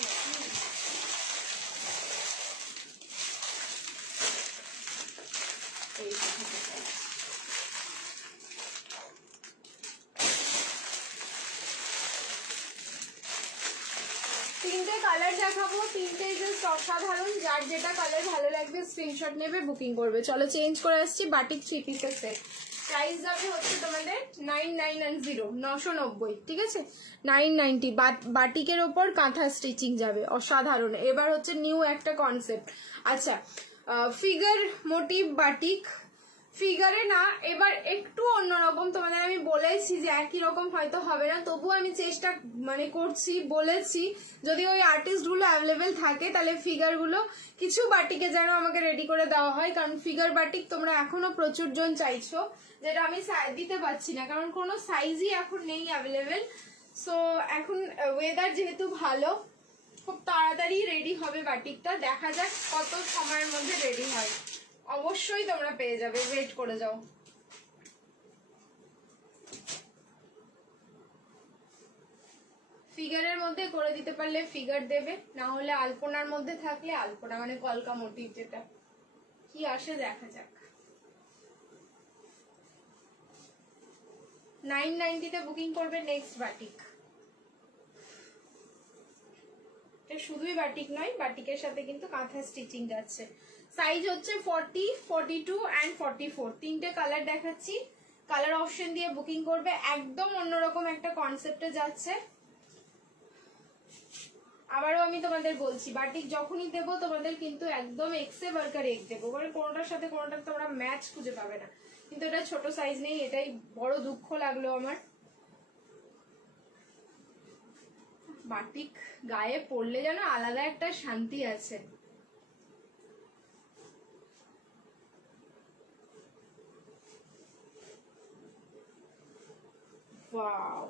তিনটে কালার দেখাবো, তিনটে জাস্ট অসাধারণ। যার যেটা কালার ভালো লাগবে স্ক্রিনশট নেবে, বুকিং করবে। চলো চেঞ্জ করে আসছি, বাটিক 3 পিসের সেট। প্রাইস যাবে হচ্ছে তোমাদের 990, 990, ঠিক আছে। 990 বাটিকের ওপর কাঁথা স্টিচিং যাবে, অসাধারণ। এবার হচ্ছে নিউ একটা কনসেপ্ট। আচ্ছা ফিগার মোটিভ বাটিক, ফিগারে না এবার একটু অন্যরকম। তোমাদের আমি বলেছি যে একই রকম হয়তো হবে না, তবু আমি চেষ্টা মানে করছি, বলেছি যদি ওই আর্টিস্ট গুলো অ্যাভেলেবেল থাকে তাহলে ফিগার গুলো কিছু বাটিকে যেন আমাকে রেডি করে দেওয়া হয়, কারণ ফিগার বাটিক তোমরা এখনো প্রচুর জন চাইছো, যেটা আমি দিতে পারছি না কারণ কোনো সাইজই এখন নেই অ্যাভেলেবেল। সো এখন ওয়েদার যেহেতু ভালো, খুব তাড়াতাড়ি রেডি হবে বাটিকটা, দেখা যাক কত সময়ের মধ্যে রেডি হয়। অবশ্যই তোমরা পেয়ে যাবে, ওয়েট করে যাও। মধ্যে করে দিতে পারলে ফিগার দেবে, না হলে আলপনার মধ্যে থাকলে আলপনা মানে কলকা মোটিভ যেটা, কি আসে দেখা যাক। 990 বুকিং করবে নেক্সট বাটিক। এটা শুধুই বাটিক নয়, বাটিকের সাথে কিন্তু কাঁথা স্টিচিং যাচ্ছে। সাইজ হচ্ছে 40, 42 and 44, তিনটে কালার দেখাচ্ছি। কালার অপশন দিয়ে বুকিং করবে, একদম অন্যরকম একটা কনসেপ্টে যাচ্ছে। আবারও আমি তোমাদের বলছি, বাটিক যখনই দেবো তোমাদের কিন্তু একদম এক্সে বার্কার এক দেবো, কারণ কোনোটার সাথে কোনোটার তোমরা ম্যাচ খুঁজে পাবে না। কিন্তু এটা ছোট সাইজ নেই, এটাই বড় দুঃখ লাগলো আমার। বাটিক গায়ে পরলে যেন আলাদা একটা শান্তি আছে। ওয়াও,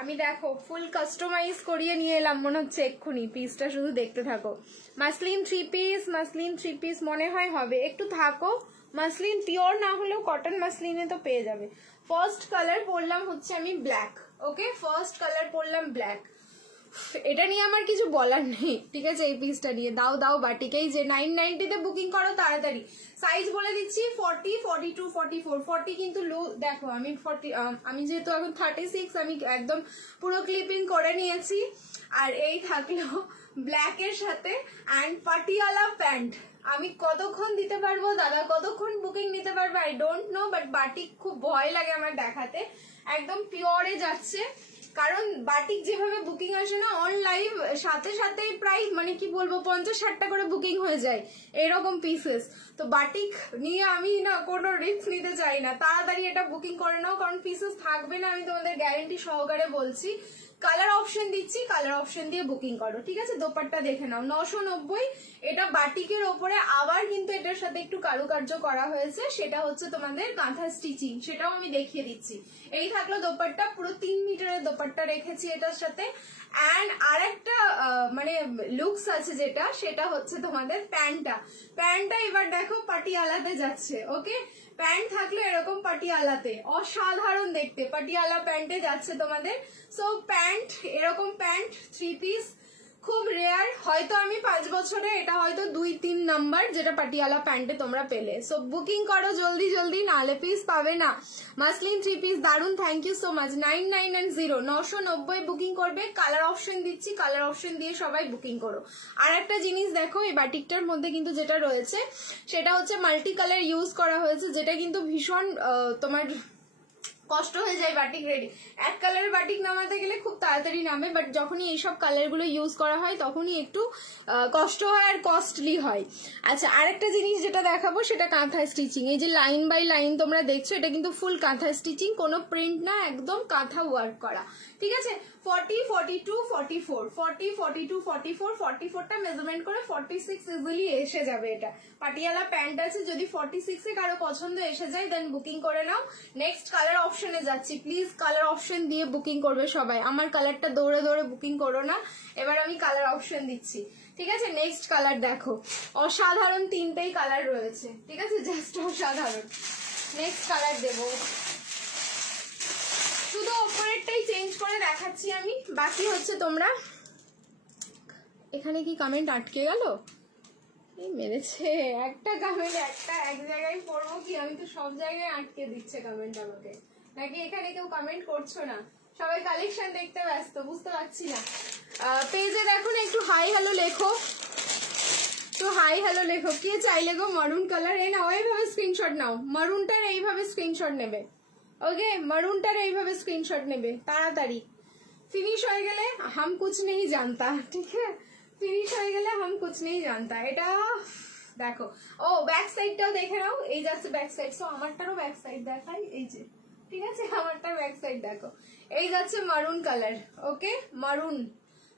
আমি দেখো ফুল কাস্টমাইজ করিয়ে নিয়ে এলাম মনে হচ্ছে এক্ষুনি। পিসটা শুধু দেখতে থাকো। Muslin three piece, muslin three piece মনে হয় হবে, একটু থাকো। মাসলিন পিওর না হলেও কটন মাসলিনে তো পেয়ে যাবে। ফার্স্ট কালার পরলাম হচ্ছে আমি ব্ল্যাক। ওকে, ফার্স্ট কালার পরলাম ব্ল্যাক। এটা নিয়ে আমার কিছু বলার নেই, ঠিক আছে। এই পিসটা নিয়ে দাও দাও বাটিকেই, যে 990 বুকিং করো তাড়াতাড়ি। সাইজ বলে দিচ্ছি 40, 42, 44। 40 কিন্তু লো, দেখো আমি 40, আমি যেহেতু এখন 36, আমি একদম পুরো ক্লিপিং করে নিয়েছি। আর এই থাকলো ব্ল্যাকের সাথে অ্যান্ড পাটিয়ালা প্যান্ট। আমি কতক্ষণ দিতে পারবো দাদা, কতক্ষণ বুকিং নিতে পারবে I don't know, but batik খুব ভয় লাগে আমার দেখাতে। একদম পিওরে যাচ্ছে, কারণ বাটিক যেভাবে বুকিং আসে না অন লাইভ, সাথে সাথেই প্রায় মানে কি বলবো 50-60টা করে বুকিং হয়ে যায় এরকম পিসেস। তো বাটিক নিয়ে আমি না কোনো রিস্ক নিতে চাই না, তাড়াতাড়ি এটা বুকিং করে নাও, কারণ পিসেস থাকবে না, আমি তোমাদের গ্যারেন্টি সহকারে বলছি। কালার অপশন দিচ্ছি, কালার অপশন দিয়ে বুকিং করো, ঠিক আছে। দোপাট্টা দেখে নাও 990, এটা বাটিকের ওপরে আবার কিন্তু এটার সাথে একটু কারুকার্য করা হয়েছে, সেটা হচ্ছে তোমাদের কাঁথা স্টিচিং, সেটাও আমি দেখিয়ে দিচ্ছি। এই থাকলো দোপাট্টা, পুরো 3 মিটারের দোপাট্টা রেখেছি এটার সাথে। অ্যান্ড আরেকটা মানে লুকস আছে যেটা, সেটা হচ্ছে তোমাদের প্যান্টটা। প্যান্টটা এবার দেখো পাটিয়ালাতে যাচ্ছে। ওকে, প্যান্ট থাকলে এরকম পাটিয়ালাতে অসাধারণ দেখতে, পাটিয়ালা প্যান্টে যাচ্ছে তোমাদের। সো প্যান্ট, এরকম প্যান্ট 3 পিস খুব রেয়ার, হয়তো আমি 5 বছরে এটা হয়তো 2-3 নাম্বার যেটা পাটিয়ালা প্যান্টে তোমরা পেলে। সো বুকিং করো জলদি জলদি, নালে পিস পাবে না। মাসলিন 3 পিস দারুন, thank you so much. 9990 990 booking করবে। কালার অপশন দিচ্ছি, কালার অপশন দিয়ে সবাই বুকিং করো। আর একটা জিনিস দেখো, এই বাটিকটার মধ্যে কিন্তু যেটা রয়েছে সেটা হচ্ছে মাল্টি কালার ইউজ করা হয়েছে, যেটা কিন্তু ভীষণ তোমার কষ্ট হয়ে যায় বাটিক রেডি। এক কালারের বাটিক নামাতে গেলে খুব তাড়াতাড়ি নামে, বাট যখনই এইসব কালারগুলো ইউজ করা হয় তখনই একটু কষ্ট হয় আর কস্টলি হয়। আচ্ছা, আরেকটা জিনিস যেটা দেখাবো সেটা কাঁথা স্টিচিং। এই যে লাইন বাই লাইন তোমরা দেখছো, এটা কিন্তু ফুল কাঁথা স্টিচিং, কোনো প্রিন্ট না, একদম কাঁথা ওয়ার্ক করা, ঠিক আছে। 40, 42, 44, 40, 42, 44, 44টা মেজারমেন্ট করে 46 ইজিলি এসে যাবে। এটা পাটিয়ালা প্যান্ট আছে, যদি 46 এ কারো পছন্দ এসে যায় দেন বুকিং করে নাও। নেক্সট কালার অপশনে যাচ্ছি, প্লিজ কালার অপশন দিয়ে বুকিং করবে সবাই, আমার কালারটা দৌড়ে দৌড়ে বুকিং করো না। এবার আমি কালার অপশন দিচ্ছি, ঠিক আছে। নেক্সট কালার দেখো, অসাধারণ তিনটেই কালার রয়েছে, ঠিক আছে, জাস্ট অসাধারণ। নেক্সট কালার দেবো, শুধু ওপরেরটাই চেঞ্জ করে দেখাচ্ছি আমি, বাকি হচ্ছে তোমরা। এখানে কি কমেন্ট আটকে গেল? এই মেরেছে একটা কমেন্ট, একটা এক জায়গায় পড়বো কি, আমি তো সব জায়গায় আটকে দিচ্ছে কমেন্ট আমাকে। নাকি এখানে কেউ কমেন্ট করছো না, সবাই কালেকশন দেখতে ব্যস্ত, বুঝতে পারছি না। পেজে দেখো না, একটু হাই হ্যালো লেখো, তো হাই হ্যালো লেখো। কে চাইলে গো মারুন কালার? এই নাও, এইভাবে স্ক্রিনশট নাও, মারুনটার এইভাবে স্ক্রিনশট নেবে। ওকে, মারুনটার এইভাবে স্ক্রিনশট নেবে তাড়াতাড়ি। ফিনিশ হয়ে গেলে হাম কুছ নেই জানতা, ঠিক আছে, ফিনিশ হয়ে গেলে হাম কুছ নেই জানতা। এটা দেখো, ও ব্যাক সাইডটাও দেখে নাও, এই যাচ্ছে ব্যাক সাইড। সো আমারটারও ব্যাক সাইড দেখাই, এই যে, ঠিক আছে, আমারটার ব্যাক সাইড দেখো, এই যাচ্ছে মারুন কালার। ওকে, মারুন,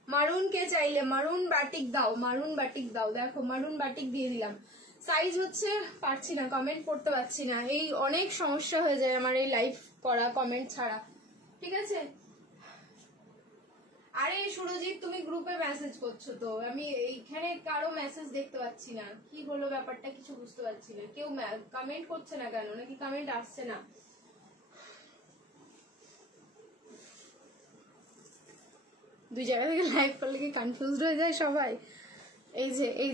মারুন কে চাইলে মারুন বাটিক দাও, মারুন বাটিক দাও, দেখো মারুন বাটিক দিয়ে দিলাম। সাইজ হচ্ছে, পারছি না, কমেন্ট পড়তে পারছি না, এই অনেক সমস্যা হয়ে যায় আমার এই লাইভ করা কমেন্ট ছাড়া, ঠিক আছে। আরে সুরজিৎ, তুমি গ্রুপে মেসেজ করছো তো, আমি এইখানে কারো মেসেজ দেখতে পাচ্ছি না, কি হলো ব্যাপারটা কিছু বুঝতে পারছি না। কেউ কমেন্ট করছে না কেন, নাকি কমেন্ট আসছে না? দুই জায়গা থেকে লাইভ করলে কি কনফিউজড হয়ে যায় সবাই। এই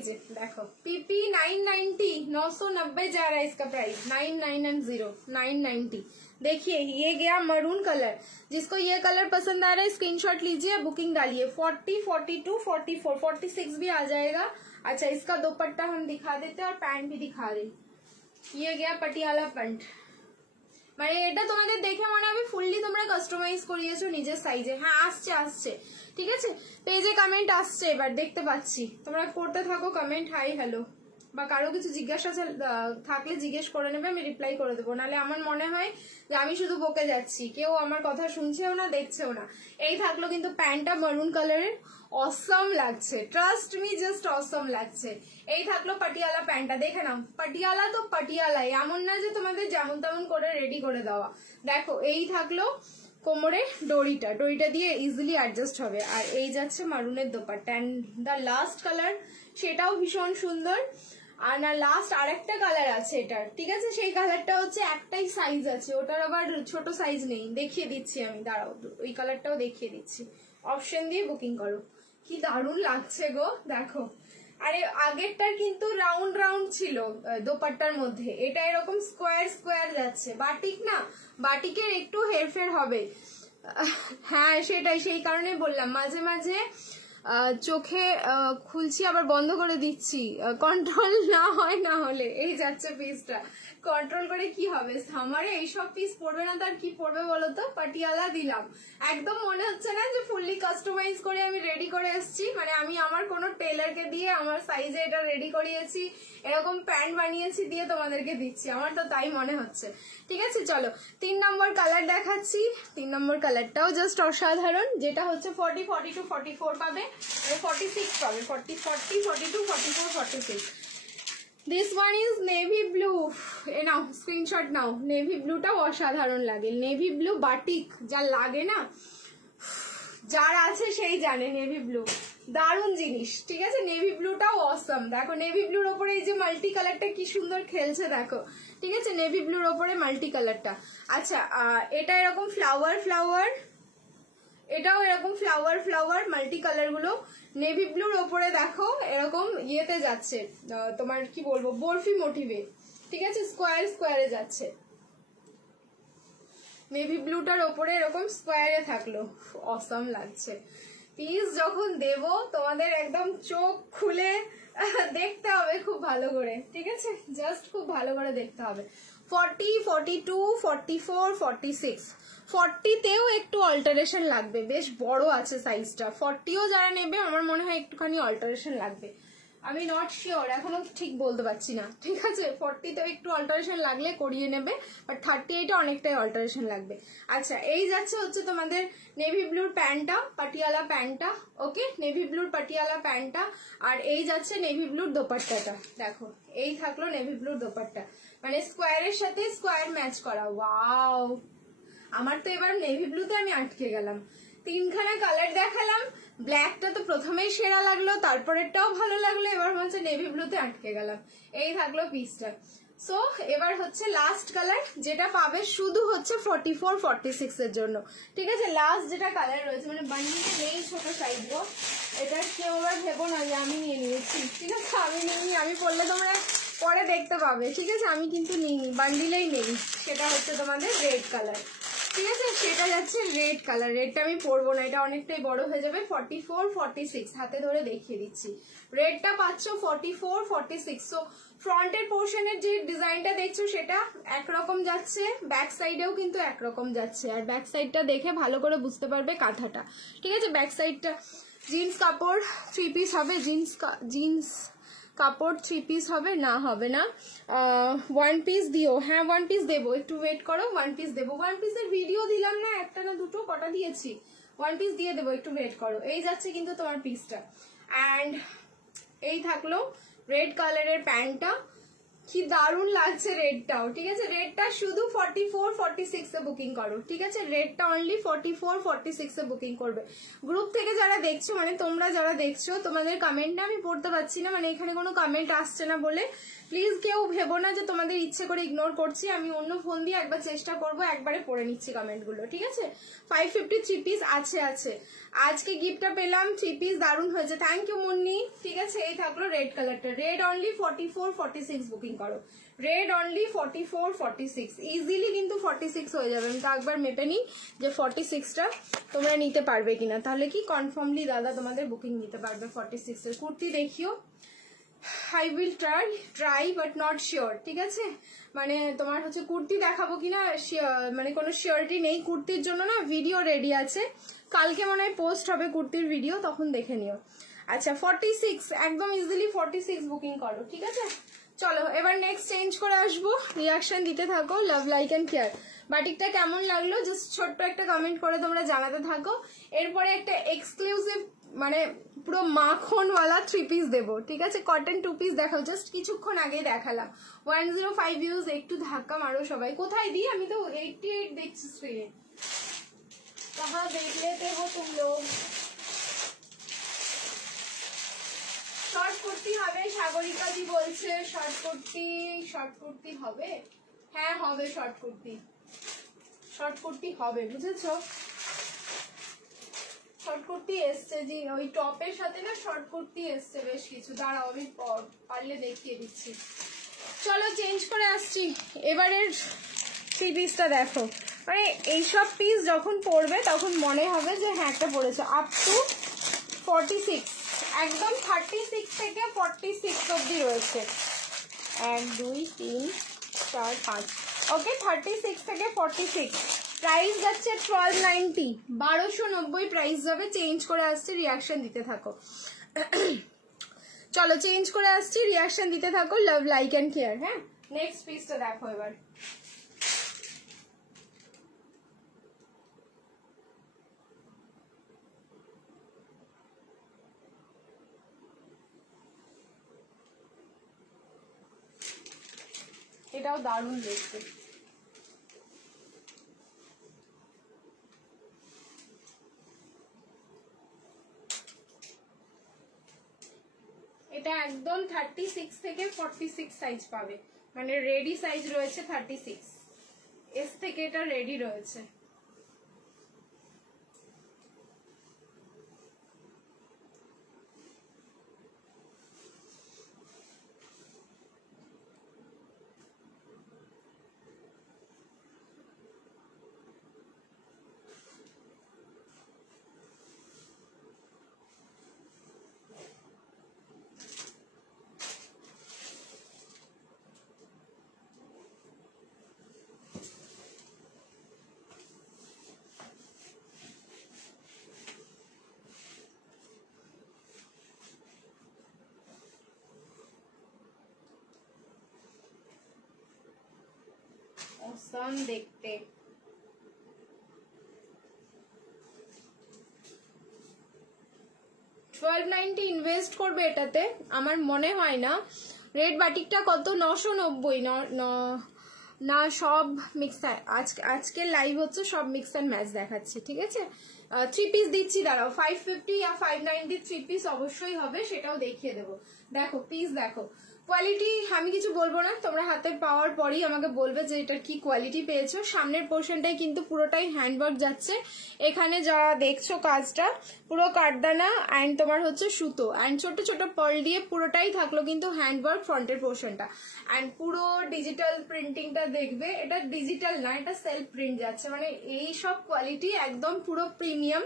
যে देखो पीपी 990 990 जा रहा है इसका प्राइस 990 990। देखिए ये गया मरून कलर, जिसको ये कलर पसंद आ रहा है स्क्रीनशॉट लीजिए, बुकिंग डालिए। 40 42 44 46 भी आ जाएगा। अच्छा इसका दुपट्टा हम दिखा देते हैं और पैंट भी दिखा रही। ये गया पटियाला पैंट, মানে এটা তোমাদের দেখে মনে হবে ফুললি তোমরা কাস্টমাইজ করিয়েছো নিজের সাইজে। হ্যাঁ আসছে ঠিক আছে, পেজে কমেন্ট আসছে, এবার দেখতে পাচ্ছি। তোমরা করতে থাকো কমেন্ট, হাই হ্যালো, বা কারো কিছু জিজ্ঞাসা থাকলে জিজ্ঞেস করে নেবে, আমি রিপ্লাই করে দেবো। নাহলে আমার মনে হয় যে আমি শুধু বকে যাচ্ছি, কেউ আমার কথা শুনছেও না দেখছেও না। এই থাকলো কিন্তু প্যান্টটা মারুন কালারের, অসম লাগছে, ট্রাস্ট মি জাস্ট অসম লাগছে। এই থাকলো পাটিয়ালা প্যান্টটা, দেখে নাও পাটিয়ালা তো পাটিয়ালাই, এমন না যে তোমাদের যেমন তেমন করে রেডি করে দেওয়া। দেখো এই থাকলো কোমরে ডরিটা দিয়ে ইজিলি অ্যাডজাস্ট হবে। আর এই যাচ্ছে মারুনের dupatta, and the last colour সেটাও ভীষণ সুন্দর। আর না লাস্ট আরেকটা কালার আছে এটার, ঠিক আছে, সেই কালারটা হচ্ছে একটাই সাইজ আছে, ওটার আবার ছোট সাইজ নেই, দেখিয়ে দিচ্ছি আমি, দাঁড়াও ওই কালারটাও দেখিয়ে দিচ্ছি। অপশন দিয়ে বুকিং করো। কি দারুণ লাগছে গো, দেখো। আরে আগেরটার কিন্তু রাউন্ড রাউন্ড ছিল দোপাট্টার মধ্যে, এটা এরকম স্কোয়ার যাচ্ছে। বাটিক না, বাটিকের একটু হেরফের হবে। হ্যাঁ সেটাই, সেই কারণে বললাম মাঝে মাঝে চোখে খুলছি আবার বন্ধ করে দিচ্ছি, কন্ট্রোল না হয়। না হলে এই যাচ্ছে পিসটা, কন্ট্রোল করে কি হবে, সামারে এইসব পিস পড়বে না তার কি পড়বে বলো তো। পাটিয়ালা দিলাম, একদম মনে হচ্ছে না যে ফুললি কাস্টমাইজ করে আমি রেডি করে এসেছি, মানে আমি আমার কোনো টেলারকে দিয়ে আমার সাইজে এটা রেডি করিয়েছি, এরকম প্যান্ট বানিয়েছি দিয়ে তোমাদেরকে দিচ্ছি, আমার তো তাই মনে হচ্ছে। ঠিক আছে চলো 3 নম্বর কালার দেখাচ্ছি। 3 নম্বর কালারটাও জাস্ট অসাধারণ, যেটা হচ্ছে 40 42 44 পাবে, 46 পাবে, 40 40 42 44 46। This one is navy blue, এ নাও স্ক্রিনশট নাও। নেভি ব্লুটাও অসাধারণ লাগে, নেভি ব্লু বাটিক যা লাগে না, যার আছে সেই জানে। নেভি ব্লু দারুণ জিনিস, ঠিক আছে, নেভি ব্লুটাও অসম। দেখো নেভি ব্লুর ওপরে এই যে মাল্টি কালারটা কি সুন্দর খেলছে দেখো, ঠিক আছে, নেভি ব্লুর ওপরে মাল্টি কালারটা। আচ্ছা এটা এরকম ফ্লাওয়ার, এটাও এরকম ফ্লাওয়ার মাল্টি কালার গুলো নেভি ব্লুর ওপরে দেখো এরকম ইয়েতে যাচ্ছে, তোমার কি বলবো বরফি মোটিভে, ঠিক আছে, স্কোয়ারে যাচ্ছে। নেভি ব্লুটার ওপরে এরকম স্কোয়ারে থাকলো, অসম লাগছে। পিস যখন দেব তোমাদের একদম চোখ খুলে দেখতে হবে খুব ভালো করে, ঠিক আছে, জাস্ট খুব ভালো করে দেখতে হবে। 40 42 44 46, 40তেও একটু অল্টারেশন লাগবে, বেশ বড় আছে সাইজটা। 40ও যারা নেবে আমার মনে হয় একটুখানি অল্টারেশন লাগবে, আমি নট শিওর, এখনো ঠিক বলতে পারছি না, ঠিক আছে। 40তেও একটু অল্টারেশন লাগলে করিয়ে নেবে, বাট 38 অনেকটাই অল্টারেশন লাগবে। আচ্ছা এই যাচ্ছে হচ্ছে তোমাদের নেভি ব্লুর প্যান্টটা, পাটিয়ালা প্যান্টটা, ওকে, নেভি ব্লুর পাটিয়ালা প্যান্টটা। আর এই যাচ্ছে নেভি ব্লুর দোপাট্টাটা, দেখো এই থাকলো নেভি ব্লুর দোপাট্টা, মানে স্কোয়ারের সাথে স্কোয়ার ম্যাচ করা। ওয়াও, আমার তো এবার নেভি ব্লুতে আমি আটকে গেলাম। 3খানা কালার দেখালাম, ব্ল্যাকটা তো প্রথমেই সেরা লাগলো, তারপরেরটাও ভালো লাগলো, এবার হচ্ছে নেভি ব্লুতে আটকে গেলাম। এই থাকলো পিসটা। সো এবার হচ্ছে লাস্ট কালার, যেটা পাবে শুধু হচ্ছে 44 46 এর জন্য, ঠিক আছে। লাস্ট যেটা কালার রয়েছে, মানে বান্ডিলে নেই ছোট সাইজ গো, এটা কেউ আবার ভেবো না যে আমি নিয়ে নিয়েছি, ঠিক আছে, আমি নিইনি, আমি পড়লে তোমরা পরে দেখতে পাবে, ঠিক আছে, আমি কিন্তু নিইনি, বান্ডিলেই নেই। সেটা হচ্ছে তোমাদের রেড কালার, ঠিক আছে, সেটা যাচ্ছে রেড কালার। রেডটা আমি পরবো না, এটা অনেকটাই বড় হয়ে যাবে। 44 46 হাতে ধরে দেখিয়ে দিচ্ছি, রেডটা পাচ্ছ 44 46। সো ফ্রন্টের পোর্শনের যে ডিজাইনটা দেখছো সেটা একরকম যাচ্ছে, ব্যাক সাইডেও কিন্তু একরকম যাচ্ছে। আর ব্যাক সাইডটা দেখে ভালো করে বুঝতে পারবে কাঁথাটা, ঠিক আছে। ব্যাক সাইডটা জিন্স কাপড় 3 পিস হবে, জিন্স কাপড় 3 পিস হবে না, হবে না, 1 পিস দিও। হ্যাঁ 1 পিস দেবো, একটু ওয়েট করো, 1 পিস দেবো। 1 পিসের ভিডিও দিলাম না, একটা না দুটো, কটা দিয়েছি, 1 পিস দিয়ে দেবো, একটু ওয়েট করো। এই যাচ্ছে কিন্তু তোমার পিসটা, অ্যান্ড এই থাকলো রেড কালারের প্যান্টটা, কি দারুণ লাগছে রেডটাও, ঠিক আছে। রেডটা শুধু 44 46 এ বুকিং করো, ঠিক আছে, রেডটা অনলি 44 46 এ বুকিং করবে। গ্রুপ থেকে যারা দেখছো, মানে তোমরা যারা দেখছো, তোমাদের কমেন্টটা আমি পড়তে পারছি না, মানে এখানে কোনো কমেন্ট আসছে না বলে প্লিজ কেউ ভেবো না যে তোমাদের ইচ্ছে করে ইগনোর করছি, আমি অন্য ফোন দিয়ে একবার চেষ্টা করবো, একবারে পড়ে নিচ্ছি কমেন্টগুলো, ঠিক আছে। 553 পিস আছে। আজকে গিফটটা পেলাম, 3 পিস দারুণ হয়েছে, থ্যাংক ইউ মুন্নি। ঠিক আছে, এই থাকলো রেড কালারটা, রেড অনলি 44-46 বুকিং করো, রেড অনলি 44-46, ইজিলি কিন্তু 46 হয়ে যাবে। আমি তো একবার মেপে নিই যে 46টা তোমরা নিতে পারবে কিনা, তাহলে কি কনফার্মলি দাদা তোমাদের বুকিং নিতে পারবে 46 এর। কুর্তি দেখিও, I will try but not sure, ঠিক আছে। মানে তোমার হচ্ছে কুর্তি দেখাবো কিনা মানে কোনো শিওরিটি নেই। কুর্তির জন্য না ভিডিও রেডি আছে, কালকে মনে হয় পোস্ট হবে কুর্তির ভিডিও, তখন দেখে নিও। আচ্ছা 46 একদম ইজিলি 46 বুকিং করো, ঠিক আছে। চলো এবার নেক্সট চেঞ্জ করে আসবো, রিয়াকশন দিতে থাকো। লাভ লাইক অ্যান্ড কেয়ার বাটিকটা কেমন লাগলো জাস্ট ছোট্ট একটা কমেন্ট করে তোমরা জানাতে থাকো। এরপরে একটা এক্সক্লুসিভ মানে পুরো মাখনওয়ালা 3 পিস দেবো, ঠিক আছে। কটন 2 পিস দেখাও, জাস্ট কিছুক্ষণ আগে দেখালাম। 105 ভিউজ, একটু ধাক্কা মারো সবাই। কোথায় দিই আমি তো 88 দেখছি স্ক্রিনে, কাহা দেখ লেতে হো তুম লোগ। শর্ট কুর্তি হবে, সাগরিকা জি বলছে শর্ট কুর্তি হবে। হ্যাঁ হবে, শর্ট কুর্তি হবে, বুঝেছো। শর্ট কুর্তি এসছে জি, ওই টপের সাথে না শর্ট কুর্তি এসছে বেশ কিছু, দাঁড়াও আমি পারলে দেখিয়ে দিচ্ছি। চলো চেঞ্জ করে আসছি। এবারের 3 পিসটা দেখো, মানে এইসব পিস যখন পরবে তখন মনে হবে যে হ্যাঁ একটা পরেছো। আপ টু 46, একদম 36 থেকে 46 অব্দি রয়েছে। 1 2 3 4 5, ওকে 36 থেকে 46। প্রাইস যাচ্ছে 1290, 1290 প্রাইস যাবে। চেঞ্জ করে আসছে, রিয়াকশন দিতে থাকো। চলো চেঞ্জ করে আসছি, রিয়াকশন দিতে থাকো। Love like and care. হ্যাঁ নেক্সট পিসটা দেখো এবার। এটাও দারুণ দেখতে, এটা একদম 36 থেকে 46 সাইজ পাবে, মানে রেডি সাইজ রয়েছে 36, এস থেকে এটা রেডি রয়েছে। অসাম দেখতে। $1290 ইনভেস্ট করবে এটাতে, আমার মনে হয় না। রেড বাটিকটা কত? 990 না, সব মিক্স। আজকে লাইভ হচ্ছে, সব মিক্স অ্যান্ড ম্যাচ দেখাচ্ছি, ঠিক আছে। 3 পিস দিচ্ছি, দাঁড়াও। 550 আর 590 3 পিস অবশ্যই হবে, সেটাও দেখিয়ে দেবো। দেখো পিস দেখো, কোয়ালিটি আমি কিছু বলবো না, তোমরা হাতে পাওয়ার পরেই আমাকে বলবে যে এটার কি কোয়ালিটি পেয়েছো। সামনের পোর্শনটাই কিন্তু পুরোটাই হ্যান্ডওয়ার্ক যাচ্ছে, এখানে যা দেখছো কাজটা পুরো কাঠদানা অ্যান্ড তোমার হচ্ছে সুতো অ্যান্ড ছোট ছোট পার্ল দিয়ে পুরোটাই থাকলো কিন্তু হ্যান্ডওয়ার্ক ফ্রন্টের পোর্শনটা। অ্যান্ড পুরো ডিজিটাল প্রিন্টিংটা দেখবে, এটা ডিজিটাল না, এটা সেলফ প্রিন্ট যাচ্ছে, মানে এই সব কোয়ালিটি একদম পুরো প্রিমিয়াম।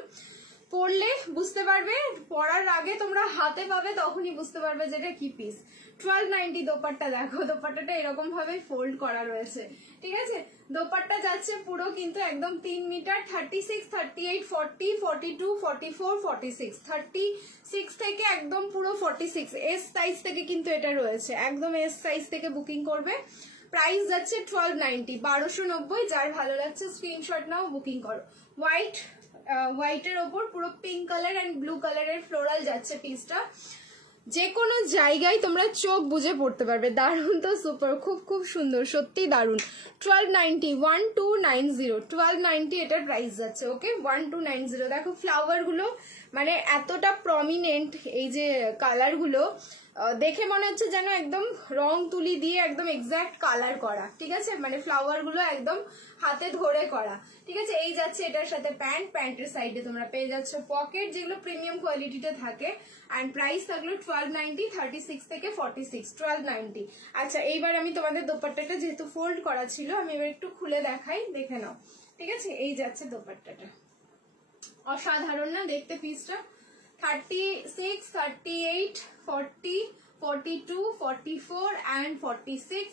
পরলে বুঝতে পারবে, পরার আগে তোমরা হাতে পাবে তখনই বুঝতে পারবে যে এটা কি পিস। 1290 দোপাট্টা দেখো, দোপাট্টাটা এরকম ভাবে ফোল্ড করা রয়েছে, ঠিক আছে। দোপাট্টা যাচ্ছে পুরো কিন্তু একদম 3 মিটার, 36 38 40 42 44 46, 36 থেকে একদম পুরো 46, এস সাইজ থেকে কিন্তু এটা রয়েছে, একদম এস সাইজ থেকে বুকিং করবে। প্রাইস যাচ্ছে 1290, 1290। যার ভালো লাগছে স্ক্রিনশট নাও, বুকিং করো। হোয়াইটের ওপর পুরো পিঙ্ক কালার অ্যান্ড ব্লু কালারের ফ্লোরাল যাচ্ছে পিসটা, যে কোনো জায়গায় তোমরা চোখ বুঝে পড়তে পারবে। দারুণ তো, সুপার, খুব খুব সুন্দর, সত্যি দারুণ। 1290, 1290, 1290 এটার প্রাইস যাচ্ছে, ওকে 1290। দেখো ফ্লাওয়ার গুলো মানে এতটা প্রমিনেন্ট, এই যে কালার গুলো দেখে মনে হচ্ছে যেন একদম রং তুলি দিয়ে একদম এক্সাক্ট কালার করা, ঠিক আছে, মানে ফ্লাওয়ার গুলো একদম হাতে ধরে করা, ঠিক আছে। এই যাচ্ছে এটার সাথে প্যান্ট, প্যান্টের সাইডে তোমরা পেয়ে যাচ্ছ পকেট, যেগুলো প্রিমিয়াম কোয়ালিটিতে থাকে। অ্যান্ড প্রাইস থাকলো 1290, 36 থেকে 46, 1290। আচ্ছা, এইবার আমি তোমাদের দোপাট্টাটা যেহেতু ফোল্ড করা ছিল, আমি এবার একটু খুলে দেখাই, দেখে নাও, ঠিক আছে। এই যাচ্ছে দোপাট্টাটা, অসাধারণ না দেখতে পিসটা? 36, 38, 40, 42, 44 and 46.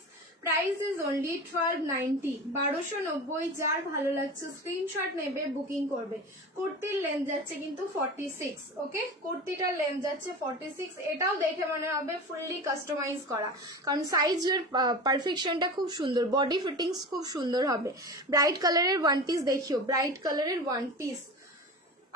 Price is only 1290, 1290। যার ভালো লাগছে স্ক্রিনশট নেবে, বুকিং করবে। কুর্তির লেন্থ যাচ্ছে কিন্তু 46, ওকে, কুর্তিটার লেন্থ যাচ্ছে 46। এটাও দেখে মনে হবে ফুললি কাস্টমাইজ করা, কারণ সাইজের পারফেকশনটা খুব সুন্দর, বডি ফিটিংস খুব সুন্দর হবে। ব্রাইট কালারের ওয়ান পিস দেখিও, ব্রাইট কালারের ওয়ান পিস।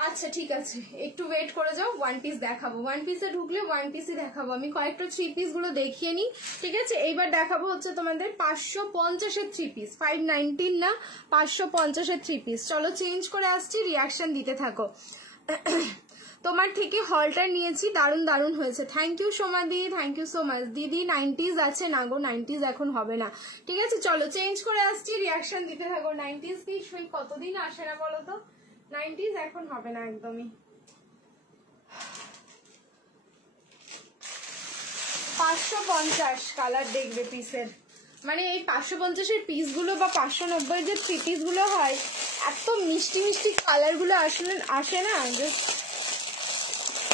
আচ্ছা ঠিক আছে, একটু ওয়েট করে যাও, ওয়ান পিস দেখাবো। ওয়ান পিসে ঢুকলে ওয়ান পিসই দেখাবো। আমি কয়েকটা থ্রি পিস গুলো দেখিয়ে নিই, ঠিক আছে। এইবার দেখাবো হচ্ছে তোমাদের 550-এর থ্রি পিস, 519 না, 550-এর থ্রি পিস। চলো চেঞ্জ করে আসছি, রিয়াকশন দিতে থাকো। তোমার থেকে হলটা নিয়েছি, দারুণ দারুণ হয়েছে। থ্যাংক ইউ সোমাদি, থ্যাংক ইউ সো মাচ। দিদি 90s আছে না গো, 90s এখন হবে না, ঠিক আছে। চলো চেঞ্জ করে আসছি, রিয়াকশন দিতে থাকো। 90s কি কতদিন আসে না বলো তো, 90s এখন হবে না একদমই। 550 কালার দেখবে পিসের, মানে এই 550-এর পিসগুলো বা 590 যে থ্রি পিসগুলো হয়, এত মিষ্টি মিষ্টি কালারগুলো আসলে আসে না, জাস্ট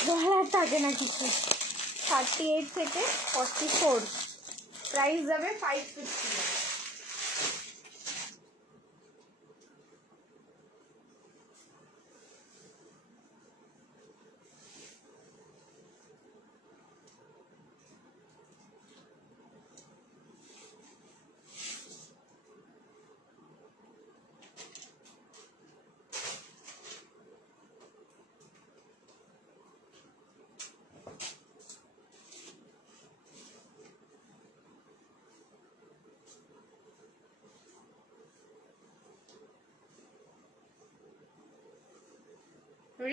বলার থাকে না কিছু। 38 থেকে 44, প্রাইস যাবে 550।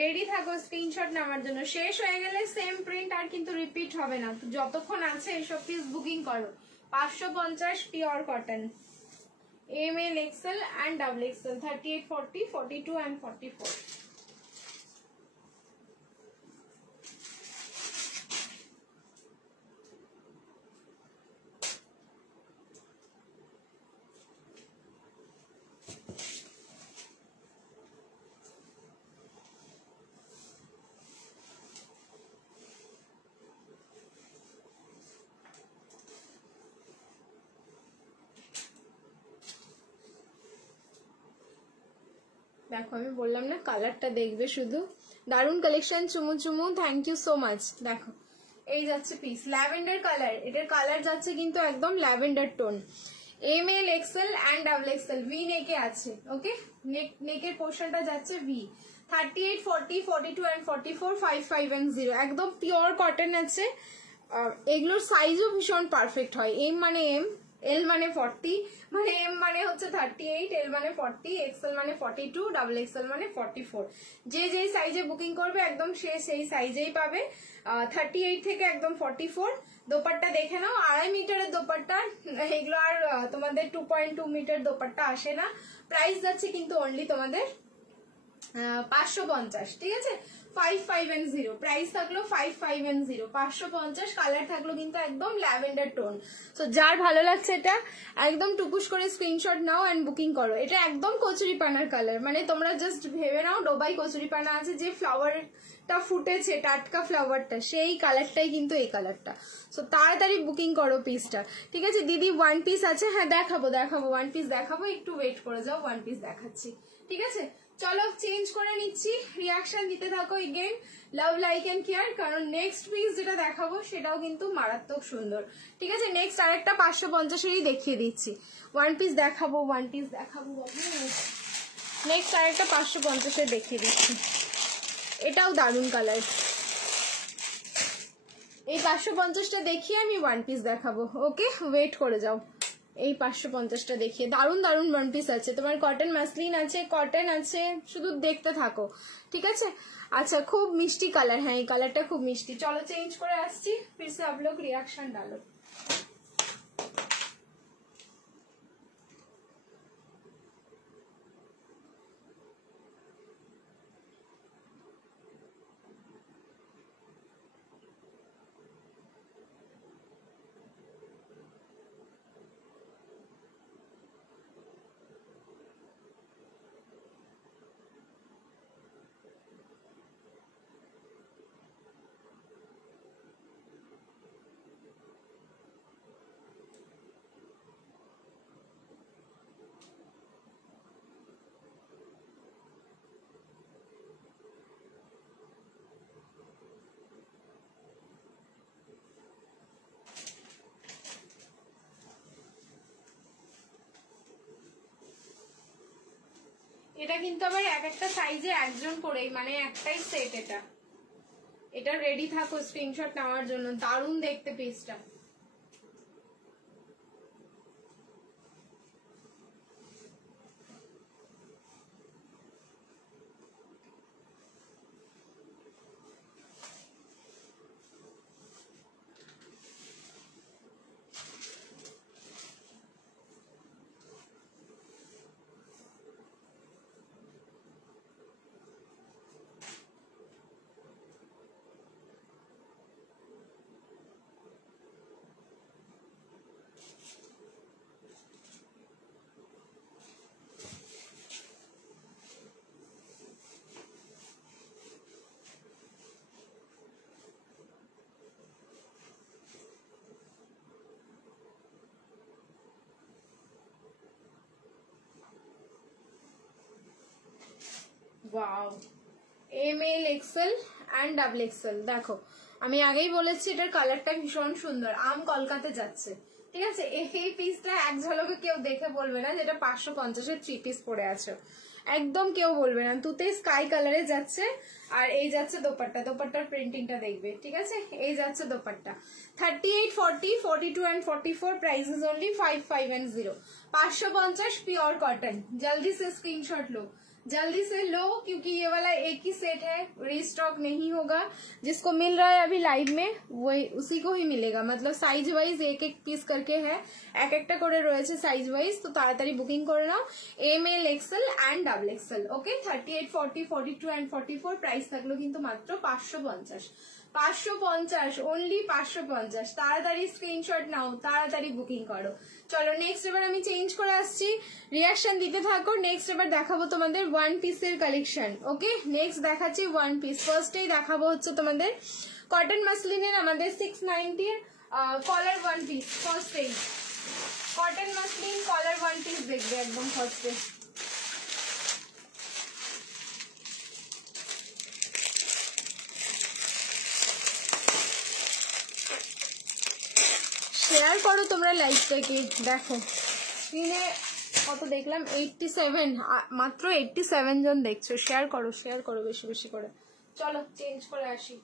রেডি থাকো স্ক্রিনশট নেওয়ার জন্য। শেষ হয়ে গেলে সেম প্রিন্ট আর কিন্তু রিপিট হবে না, যতক্ষণ আছে এসব পিস বুকিং করো। 550 pure cotton, ML, XL and double XL, 38, 40, 42 and 44। দেখো আমি বললাম না, কালারটা দেখবে শুধু, দারুন কালেকশন। চুমু চুমু, থ্যাংক ইউ সো মাচ। দেখো এই যাচ্ছে পিস, ল্যাভেন্ডার কালার, এটার কালার যাচ্ছে কিন্তু একদম lavender tone. ML, XL and double XL, V নেকে আছে, ওকে, নেকের পোর্শনটা যাচ্ছে ভি। 38, 40, 42 and 44, 55 and 0, একদম পিওর কটন আছে। এগুলোর সাইজও ভীষণ পারফেক্ট হয়। এম মানে এম, এল মানে 40, মানে এম মানে হচ্ছে 38, এল মানে 40, এক্সেল মানে 42, ডাবল এক্সেল মানে 44। যে যেই সাইজে বুকিং করবে একদম সে সেই সাইজেই পাবে। 38 থেকে একদম 44। দোপাট্টা দেখে নাও, 2.5 মিটারের দোপাট্টা, এগুলো আর তোমাদের 2.2 মিটার দোপাট্টা আসে না। প্রাইস যাচ্ছে কিন্তু অনলি তোমাদের 550, ঠিক আছে। 55 and 0, প্রাইস থাকলো 55 and 0, 550। কালার থাকলো কিন্তু একদম ল্যাভেন্ডার টোন। তো যার ভালো লাগছে এটা একদম টুকুস করে স্ক্রিনশট নাও এন্ড বুকিং করো। এটা একদম কচুরি পানার কালার, মানে তোমরা জাস্ট ভেবে নাও ডোবাই কচুরি পানা আছে, যে ফ্লাওয়ারটা ফুটেছে টাটকা ফ্লাওয়ারটা, সেই কালারটাই কিন্তু এই কালারটা। সো তাড়াতাড়ি বুকিং করো পিসটা, ঠিক আছে। দিদি ওয়ান পিস আছে, হ্যাঁ দেখাবো দেখাবো, ওয়ান পিস দেখাবো, একটু ওয়েট করে যাও, ওয়ান পিস দেখাচ্ছি, ঠিক আছে। চলো চেঞ্জ করে নিচ্ছি, রিয়াকশন দিতে থাকো again, love like and care, কারণ নেক্সট পিস যেটা দেখাবো সেটাও কিন্তু মারাত্মক সুন্দর, ঠিক আছে। নেক্সট আরেকটা 550-এরই দেখিয়ে দিচ্ছি, ওয়ান পিস দেখাবো, ওয়ান পিস দেখাবো, নেক্সট আরেকটা 550-এর দেখিয়ে দিচ্ছি। এটাও দারুণ কালার। এই 550টা দেখিয়ে আমি ওয়ান পিস দেখাবো, ওকে, ওয়েট করে যাও। এই 550টা দেখিয়ে, দারুণ দারুণ ওয়ান পিস আছে তোমার, কটন মাসলিন আছে, কটন আছে, শুধু দেখতে থাকো, ঠিক আছে। আচ্ছা খুব মিষ্টি কালার, হ্যাঁ এই কালারটা খুব মিষ্টি। চলো চেঞ্জ করে আসছি, फिर से आप लोग रिएक्शन डालो। এটা কিন্তু আবার এক একটা সাইজে একজন করেই, মানে একটাই সেট। এটা রেডি থাকো স্ক্রিনশট নেওয়ার জন্য, দারুণ দেখতে পিসটা। Wow, M L XL and double XL. দেখো আমি আগেই বলেছি এটার কালারটা ভীষণ সুন্দর, আম কলকাতা যাচ্ছে, ঠিক আছে। এই পিসটা এক ঝলকে কেউ দেখে বলবে না যেটা 550-এর 3 পিস পরে আছে, একদম কেউ বলবে না। তুতে স্কাই কালারে যাচ্ছে, আর এই যাচ্ছে দোপাট্টা, দোপাট্টার প্রিন্টিংটা দেখবে, ঠিক আছে। এই যাচ্ছে dupatta, 38, 40, 42 and 44, price is only 55 and 0। 550 pure cotton. जल्दी से स्क्रीनशॉट लो, जल्दी से लो, क्योंकि ये वाला एक ही सेट है, रीस्टॉक नहीं होगा। जिसको मिल रहा है अभी लाइव में वही उसी को ही मिलेगा, मतलब साइज वाइज एक एक पीस करके है, एक एक করে রয়েছে সাইজ ওয়াইজ, তো তাড়াতাড়ি বুকিং করে নাও। M L XL and double XL, okay. 38, 40, 42 and 44, price থাকলো কিন্তু মাত্র 550। 550 ओनली 550। তাড়াতাড়ি স্ক্রিনশট নাও, তাড়াতাড়ি বুকিং করো। চলো নেক্সট এবার আমি চেঞ্জ করে আসছি, রিঅ্যাকশন দিতে থাকো। নেক্সট এবার দেখাবো তোমাদের ওয়ান পিসের কালেকশন, ওকে। নেক্সট দেখাচ্ছি ওয়ান পিস। ফার্স্টেই দেখাবো হচ্ছে তোমাদের কটন মাসলিনের আমাদের 690 কলার ওয়ান পিস। ফার্স্টেই কটন মাসলিন কলার ওয়ান পিস দেখবে একদম ফার্স্টে। শেয়ার করো তোমরা লাইভটাকে, দেখো স্ক্রিনে কত দেখলাম 87, মাত্র 87 জন দেখছো। শেয়ার করো বেশি বেশি করে। চলো চেঞ্জ করে আসি।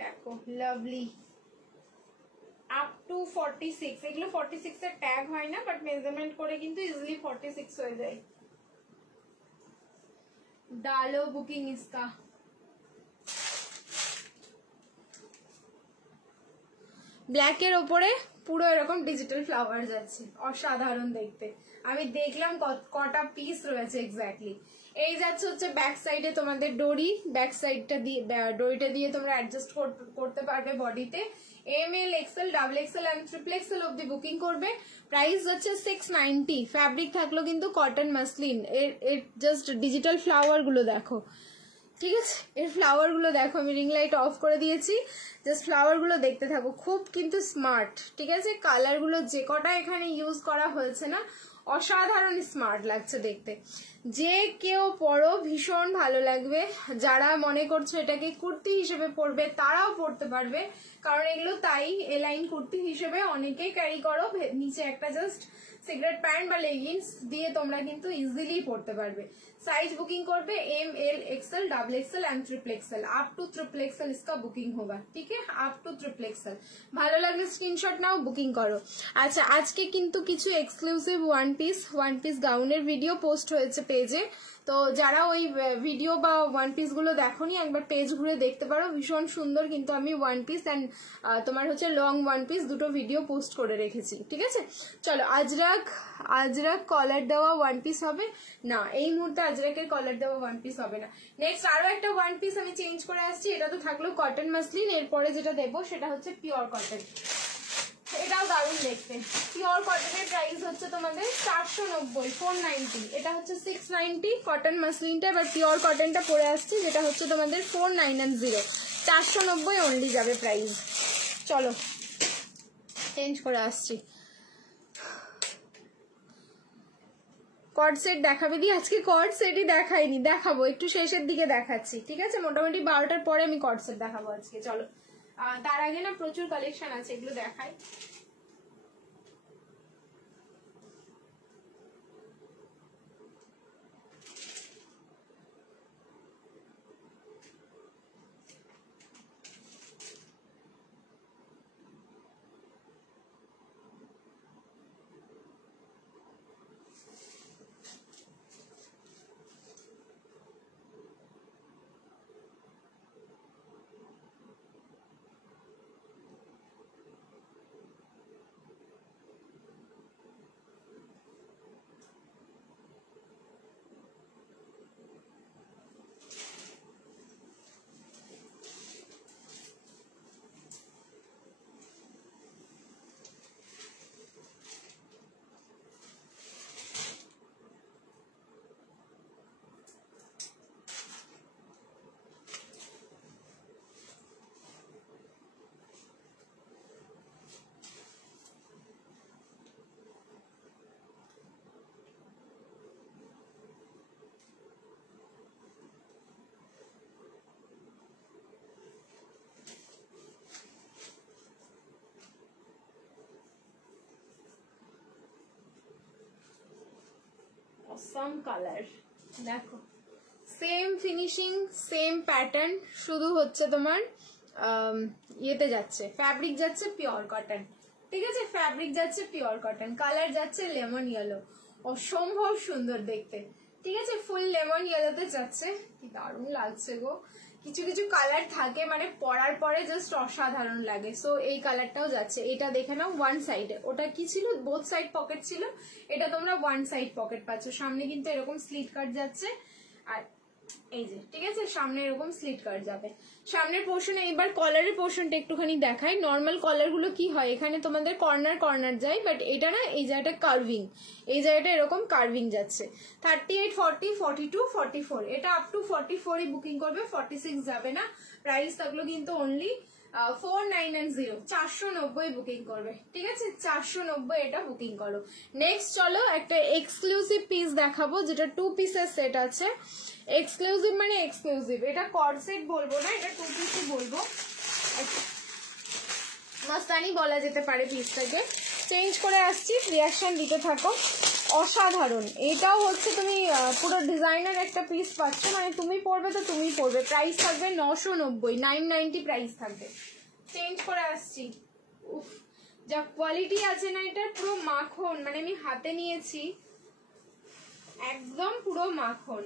দেখো লাভলি আপ টু 46, এগুলো 46 এর ট্যাগ হয় না, বাট মেজারমেন্ট করে কিন্তু ইজিলি 46 হয়ে যায়। डालो बुकिंग इसका। ব্ল্যাকের ওপরে পুরো এরকম ডিজিটাল ফ্লাওয়ার যাচ্ছে, অসাধারণ দেখতে। আমি দেখলাম কটা পিস রয়েছে এক্স্যাক্টলি। এই যাচ্ছে হচ্ছে ব্যাক সাইডে তোমাদের ডোরি, ব্যাক সাইডটা দিয়ে ডোরিটা দিয়ে তোমরা অ্যাডজাস্ট করতে পারবে বডিতে। M L XL double XL and triple XL অব্দি বুকিং করবে। প্রাইস হচ্ছে 690। ফ্যাব্রিক থাকলো কিন্তু কটন মাসলিন, এর জাস্ট ডিজিটাল ফ্লাওয়ার গুলো দেখো, ঠিক আছে, এর ফ্লাওয়ারগুলো দেখো, আমি রিং লাইট অফ করে দিয়েছি, জাস্ট ফ্লাওয়ারগুলো দেখতে থাকো, খুব কিন্তু স্মার্ট। ঠিক আছে, কালারগুলো যে কটা এখানে ইউজ করা হয়েছে না, অসাধারণ স্মার্ট লাগছে দেখতে। যে কেউ পরো ভীষণ ভালো লাগবে। যারা মনে করছো এটাকে কুর্তি হিসেবে পরবে তারাও পরতে পারবে, কারণ এগুলো তাই এলাইন কুর্তি হিসেবে অনেকেই ক্যারি করো। নিচে একটা জাস্ট সিগারেট প্যান্ট বা লেগিংস দিয়ে তোমরা কিন্তু ইজিলি পরতে পারবে। साइज बुकिंग करबे M L XL double XL and triple XL up to triple XL इसका बुकिंग होगा। ठीक है, अप टू ट्रिपल एक्सएल। ভালো লাগলে স্ক্রিনশট নাও, বুকিং করো। আচ্ছা, আজকে কিন্তু কিছু এক্সক্লুসিভ ওয়ান পিস গাউনের ভিডিও পোস্ট হয়েছে পেজে, তো যারা ওই ভিডিও বা ওয়ান পিস গুলো দেখোনি একবার পেজ ঘুরে দেখতে পারো, ভীষণ সুন্দর কিন্তু আমি ওয়ান পিস অ্যান্ড তোমার হচ্ছে লং ওয়ান পিস দুটো ভিডিও পোস্ট করে রেখেছি। ঠিক আছে, চলো আজরাক কলার দেওয়া ওয়ান পিস হবে না, এই মুহূর্তে আজরাকের কলার দেওয়া ওয়ান পিস হবে না। নেক্সট আরো একটা ওয়ান পিস আমি চেঞ্জ করে আসছি, এটা তো থাকলো কটন মাসলিন, এরপরে যেটা দেবো সেটা হচ্ছে পিওর কটন। এটাও দারুণ দেখতে। পিওর কটনের প্রাইস হচ্ছে তোমাদের 490, 490, এটা হচ্ছে 690 কটন মাসলিনটা। এবার পিওর কটনটা পরে আসছি যেটা হচ্ছে তোমাদের 490, 490 অনলি যাবে প্রাইস। চলো চেঞ্জ করে আসছি। কর্ড সেট দেখাবে দি, আজকে কর্ড সেটই দেখাইনি, দেখাবো একটু শেষের দিকে দেখাচ্ছি। ঠিক আছে, মোটামুটি 12টার পরে আমি কর্ড সেট দেখাবো আজকে। চলো তার আগে না প্রচুর কালেকশন আছে, এগুলো দেখাই। অসাম কালার দেখো, সেম ফিনিশিং সেম প্যাটার্ন, শুধু হচ্ছে তোমার ইয়েতে যাচ্ছে, ফ্যাব্রিক যাচ্ছে পিওর কটন। ঠিক আছে, ফ্যাব্রিক যাচ্ছে পিওর কটন, কালার যাচ্ছে লেমন ইয়েলো, অসম্ভব সুন্দর দেখতে। ঠিক আছে, ফুল লেমন ইয়েলোতে যাচ্ছে, কি দারুণ লাগছে গো। কিছু কিছু কালার থাকে মানে পরার পরে জাস্ট অসাধারণ লাগে। সো এই কালারটাও যাচ্ছে, এটা দেখে নাও ওয়ান সাইডে, ওটা কি ছিল বোথ সাইড পকেট ছিল, এটা তোমরা ওয়ান সাইড পকেট পাচ্ছ। সামনে কিন্তু এরকম স্লিট কাট যাচ্ছে, আর এই যে ঠিক আছে সামনে এরকম স্লিট কাট যাবে। সামনের পোর্শনে এইবার কলারের পোর্শনটা একটুখানি দেখাই। নর্মাল কলার গুলো কি হয়, এখানে তোমাদের কর্নার কর্নার যায়, বাট এটা না এই জায়গাটা কার্ভিং, এই জায়গাটা এরকম কার্ভিং যাচ্ছে। 38, 40, 42, 44, এটা আপ টু 44ই বুকিং করবে, 46 যাবে না। প্রাইস থাকলো কিন্তু অনলি 490, 490 বুকিং করবে। ঠিক আছে, 490 এটা বুকিং করো। নেক্সট চলো একটা এক্সক্লুসিভ পিস দেখাবো, যেটা 2 পিসের সেট আছে। এক্সক্লুসিভ মানে এক্সক্লুসিভ, এটা কর্ড সেট বলবো না, এটা 2 পিসই বলবো, মস্তানি বলা যেতে পারে পিসটাকে। চেঞ্জ করে আসছি, রিয়াকশন দিতে থাকো। অসাধারণ, এটাও হচ্ছে তুমি পুরো ডিজাইনার একটা পিস পাচ্ছ, মানে তুমি পরবে তো তুমি পরবে। প্রাইস থাকবে 990, 990 প্রাইস থাকবে। চেঞ্জ করে আসছি। উফ, যা কোয়ালিটি আছে না এটা পুরো মাখন, মানে আমি হাতে নিয়েছি একদম পুরো মাখন।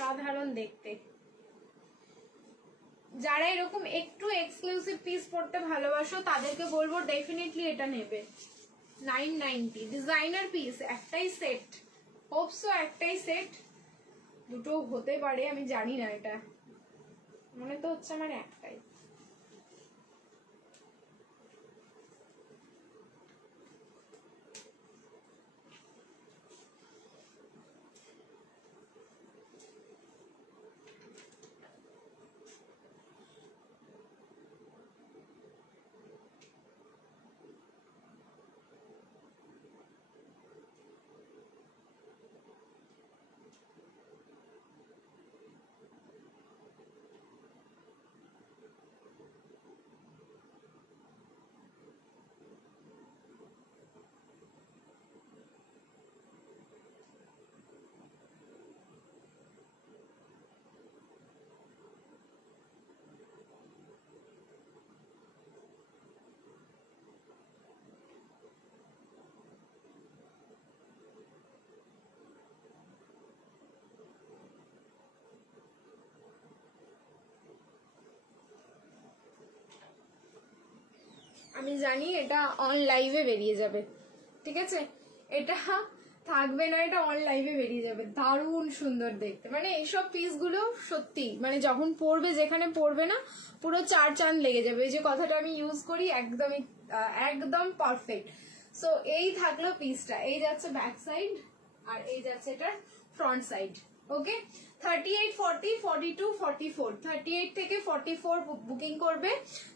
অসাধারণ দেখতে। যারা এরকম একটু এক্সক্লুসিভ পিস পড়তে ভালোবাসো তাদেরকে বলবো ডেফিনেটলি এটা নেবে। 990 ডিজাইনার পিস, একটাই সেট, হোপসো একটাই সেট, দুটো হতে পারে আমি জানি না, এটা মনে তো হচ্ছে আমার একটাই। আমি জানি এটা অন লাইভে বেরিয়ে যাবে, ঠিক আছে, এটা থাকবে না, এটা অন লাইভে বেরিয়ে যাবে। দারুণ সুন্দর দেখতে, মানে এইসব পিসগুলো সত্যি মানে যখন পরবে, যেখানে পরবে না পুরো চার চাঁদ লেগে যাবে। এই যে কথাটা আমি ইউজ করি একদমই একদম পারফেক্ট। সো এই থাকলো পিসটা, এই যাচ্ছে ব্যাক সাইড আর এই যাচ্ছে এটার ফ্রন্ট সাইড। ওকে, 38, 40, 42, 44, 38 থেকে 44 বুকিং করবে।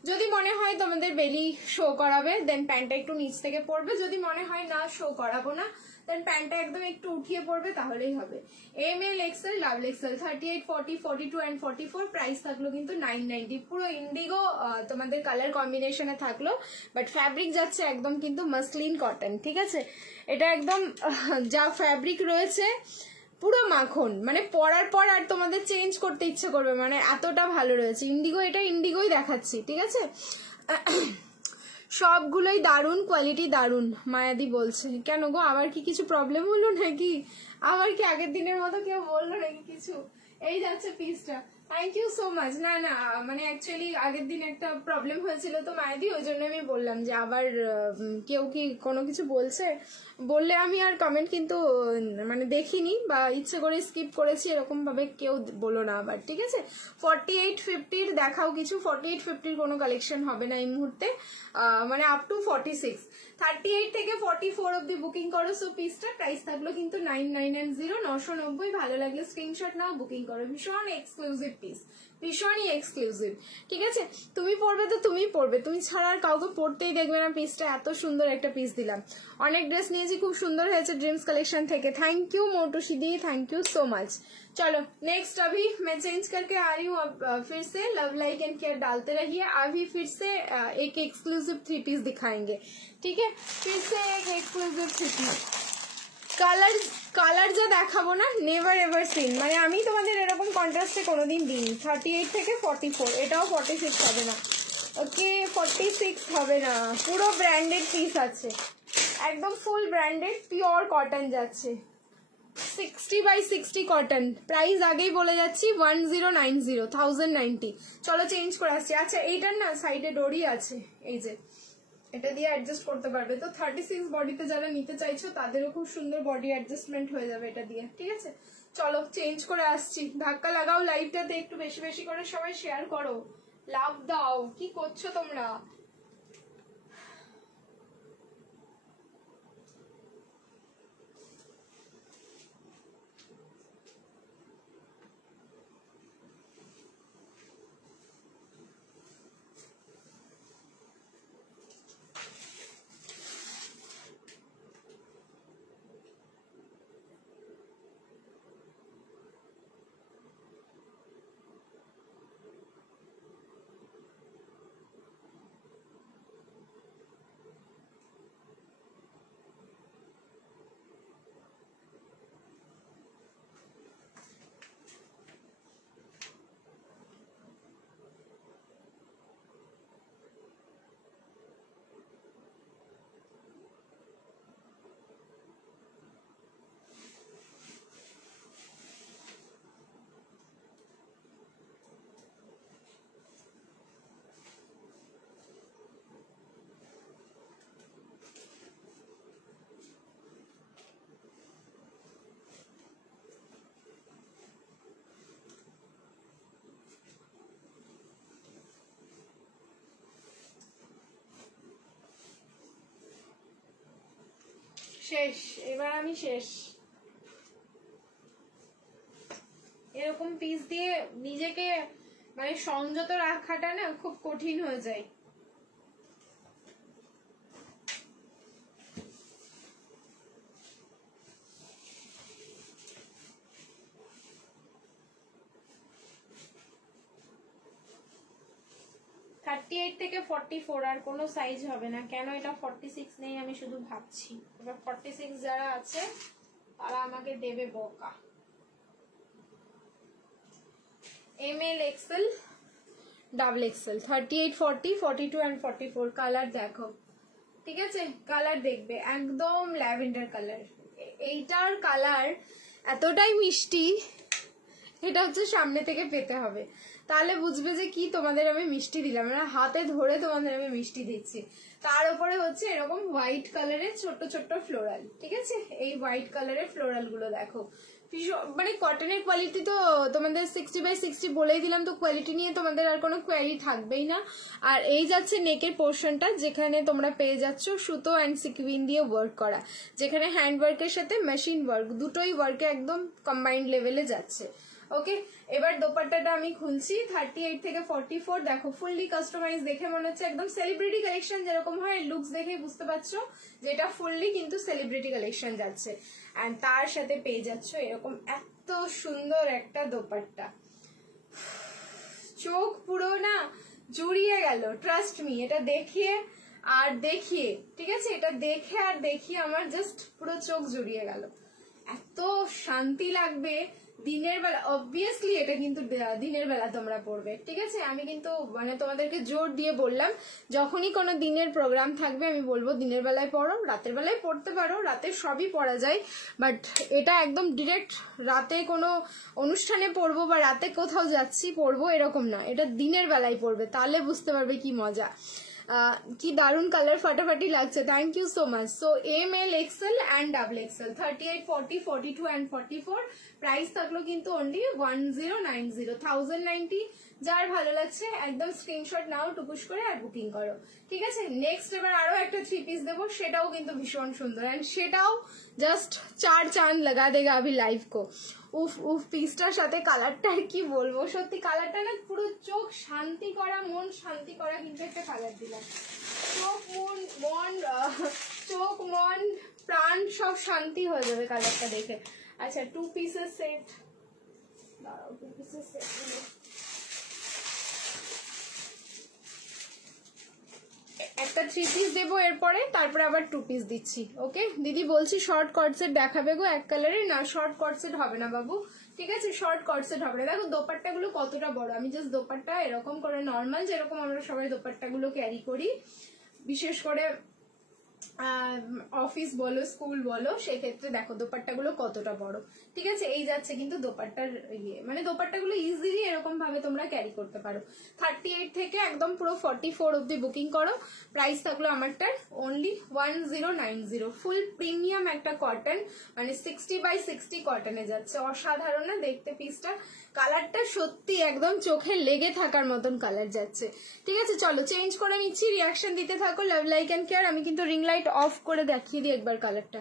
যদি মনে হয় তোমাদের বেলি শো করাবে দেন প্যান্টটা একটু নিচ থেকে পরবে, যদি মনে হয় না শো করাবো না দেন প্যান্টটা একদম একটু উঠিয়ে পড়বে, তাহলেই হবে। M L XL double XL 38, 40, 42 and 44 price থাকলো কিন্তু 990। পুরো ইন্ডিগো তোমাদের কালার কম্বিনেশনে থাকলো, বাট ফ্যাব্রিক যাচ্ছে একদম কিন্তু মাসলিন কটন, ঠিক আছে। এটা একদম যা ফ্যাব্রিক রয়েছে পুরো মাখন, মানে পরার পর আর তোমাদের চেঞ্জ করতে ইচ্ছে করবে, মানে এতটা ভালো রয়েছে। ইন্ডিগো, এটা ইন্ডিগোই দেখাচ্ছি, ঠিক আছে। সবগুলোই দারুণ, কোয়ালিটি দারুণ। মায়াদি বলছে কেন গো, আবার কি কিছু প্রবলেম হলো নাকি? আবার কি আগের দিনের মতো কেউ বললো নাকি কিছু? এই যাচ্ছে পিসটা, থ্যাংক ইউ সো মাচ। না না, মানে অ্যাকচুয়ালি আগের দিন একটা প্রবলেম হয়েছিল তো মায়াদি, ওই জন্য আমি বললাম যে আবার কেউ কি কোনো কিছু বলছে, বললে আমি আর কমেন্ট কিন্তু মানে দেখিনি বা ইচ্ছে করে স্কিপ করেছি, এরকম ভাবে কেউ বলো না আবার, ঠিক আছে। 48, 50 দেখাও কিছু। 48, 50 কোনো কালেকশন হবে না এই মুহূর্তে, মানে আপ টু 46। 38 থেকে 44 অব্দি বুকিং করো। সো পিসটা প্রাইস থাকলো কিন্তু 990, 990। ভালো লাগলে স্ক্রিনশট নাও, বুকিং করো। ভীষণ এক্সক্লুসিভ পিস, ভীষণই এক্সক্লুসিভ, ঠিক আছে। তুমি পরবে তো তুমি পরবে, তুমি ছাড়া আর কাউকে পরতেই দেখবে না। পিসটা এত সুন্দর একটা পিস দিলাম। অনেক ড্রেস নিয়েছি, খুব সুন্দর হয়েছে ড্রিমস কালেকশন থেকে। Thank you Motushi di, thank you so much. चलो नेक्स्ट, अभी मैं चेंज करके आ रही हूँ। अब फिर से लव लाइक एंड केयर डालते रहिए। अभी फिर से एक एक्सक्लूसिव 3 पीस दिखाएंगे, ठीक है। फिर से एक एक्सक्लूसिव 3 पीस। কালার যা দেখাবো না, নেভার এভার সিন, মানে আমি তোমাদের এরকম কন্ট্রাস্টে কোনোদিন দিইনি। 38 থেকে 44, এটাও 46 হবে না, ওকে 46 হবে না। পুরো ব্র্যান্ডেড পিস আছে, একদম ফুল ব্র্যান্ডেড পিওর কটন যাচ্ছে। 60/60 কটন, প্রাইস আগেই বলে যাচ্ছি 1090, 1090। চলো চেঞ্জ করে আসছি। আচ্ছা এইটার না সাইডে ডোরি আছে, এই যে এটা দিয়ে অ্যাডজাস্ট করতে পারবে। তো 36 বডিতে যারা নিতে চাইছো তাদেরও খুব সুন্দর বডি অ্যাডজাস্টমেন্ট হয়ে যাবে এটা দিয়ে, ঠিক আছে। চলো চেঞ্জ করে আসছি। ধাক্কা লাগাও লাইভটাতে, একটু বেশি বেশি করে সবাই শেয়ার করো, লাভ দাও। কি করছো তোমরা? শেষ, এবার আমি শেষ। এরকম পিস দিয়ে নিজেকে মানে সংযত রাখাটা না খুব কঠিন হয়ে যায়। থেকে 44 আর কোনো সাইজ হবে না। কেন এটা 46 নেই আমি শুধু ভাবছি। এবার 46 যারা আছে তারা আমাকে দেবে বকা। ML XL double XL 38 40 42 and 44 colour দেখো, ঠিক আছে? কালার দেখবে একদম ল্যাভেন্ডার কালার। এইটার কালার এতটাই মিষ্টি, এটা হচ্ছে সামনে থেকে পেতে হবে, তাহলে বুঝবে যে কি তোমাদের আমি মিষ্টি দিলাম, মানে হাতে ধরে তোমাদের আমি মিষ্টি দিচ্ছি। তার উপরে হচ্ছে এরকম হোয়াইট কালারের ছোট্ট ছোট্ট ফ্লোরাল, ঠিক আছে? এই হোয়াইট কালারের ফ্লোরাল গুলো দেখো, মানে কটনের কোয়ালিটি তো তোমাদের 60/60 বলেই দিলাম, তো কোয়ালিটি নিয়ে তোমাদের আর কোনো কোয়ারি থাকবেই না। আর এই যাচ্ছে নেকের পোর্শনটা, যেখানে তোমরা পেয়ে যাচ্ছ সুতো অ্যান্ড সিকুইন দিয়ে ওয়ার্ক করা, যেখানে হ্যান্ড ওয়ার্কের সাথে মেশিন ওয়ার্ক দুটোই ওয়ার্কে একদম কম্বাইন্ড লেভেলে যাচ্ছে। ওকে, এবার দোপাট্টাটা আমি খুলছি। 38 থেকে 44 দেখো, ফুললি কাস্টমাইজ, দেখে মনে হচ্ছে একদম সেলিব্রিটি কালেকশন যেরকম হয়, লুকস দেখে বুঝতে পারছো যে এটা ফুললি কিন্তু সেলিব্রিটি কালেকশন যাচ্ছে। এন্ড তার সাথে পেয়ে যাচ্ছ এরকম এত সুন্দর একটা দোপাট্টা, চোখ পুরো না জুড়িয়ে গেল, ট্রাস্ট মি। এটা দেখিয়ে আর দেখিয়ে, ঠিক আছে, এটা দেখে আর দেখিয়ে আমার জাস্ট পুরো চোখ জুড়িয়ে গেল, এত শান্তি লাগবে দিনের বেলা। অবভিয়াসলি এটা কিন্তু দিনের বেলা তোমরা পড়বে, ঠিক আছে? আমি কিন্তু মানে তোমাদেরকে জোর দিয়ে বললাম, যখনই কোনো দিনের প্রোগ্রাম থাকবে আমি বলবো দিনের বেলায় পড়ো, রাতের বেলায় পড়তে পারো, রাতে সবই পড়া যায়, বাট এটা একদম ডিরেক্ট রাতে কোনো অনুষ্ঠানে পড়বো বা রাতে কোথাও যাচ্ছি পড়বো এরকম না, এটা দিনের বেলায় পড়বে, তাহলে বুঝতে পারবে কি মজা। কি দারুন কালার, ফাটাফাটি লাগছে, thank you so much. So ML XL and double XL 38 40 42 and 44 price থাকলো কিন্তু অনলি 1090 1090। যার ভালো লাগছে একদম স্ক্রিনশট নাও টুকুস করে আর বুকিং করো, ঠিক আছে? নেক্সট এবার আরো একটা 3 পিস দেবো, সেটাও কিন্তু ভীষণ সুন্দর, অ্যান্ড সেটাও জাস্ট 4 চাঁদ লাগা দেগা আভি লাইভ কো। উফ উফ, পিসটার সাথে কালারটা কি বলবো, সত্যি কালারটা না পুরো চোখ শান্তি করা, মন শান্তি করা কিন্তু একটা কালার দিলাম। চোখ মন প্রাণ সব শান্তি হয়ে যাবে কালারটা দেখে। আচ্ছা, 2 পিসের সেট, দাঁড়াও 2 পিসের সেট একটা 3 পিস দেবো এরপরে, তারপরে আবার 2 পিস দিচ্ছি। ওকে দিদি বলছি শর্ট কট সেট দেখাবে গো এক কালারে, না শর্ট কট সেট হবে না বাবু, ঠিক আছে? শর্ট কট সেট হবে না। দেখো দোপাট্টা গুলো কতটা বড়, আমি জাস্ট দোপাট্টা এরকম করে নর্মাল যেরকম আমরা সবাই দোপাট্টা গুলো ক্যারি করি, বিশেষ করে অফিস বলো স্কুল বলো, সেক্ষেত্রে দেখো দোপাট্টা গুলো কতটা বড়, ঠিক আছে? এই যাচ্ছে কিন্তু দোপাট্টার ইয়ে, মানে দোপাট্টা গুলো ইজিলি এরকম ভাবে তোমরা ক্যারি করতে পারো। 38 থেকে একদম পুরো 44 অব্দি বুকিং করো। প্রাইস থাকলো আমারটার অনলি 1090। ফুল প্রিমিয়াম একটা কটন, মানে 60/60 কটনে যাচ্ছে, অসাধারণ না দেখতে পিসটা? কালারটা সত্যি একদম চোখে লেগে থাকার মতন কালার যাচ্ছে, ঠিক আছে? চলো চেঞ্জ করে নিচ্ছি, রিয়াকশন দিতে থাকো, লাভ লাইক এন্ড কেয়ার। আমি কিন্তু রিং লাইট অফ করে দেখিয়ে দিই একবার কালারটা,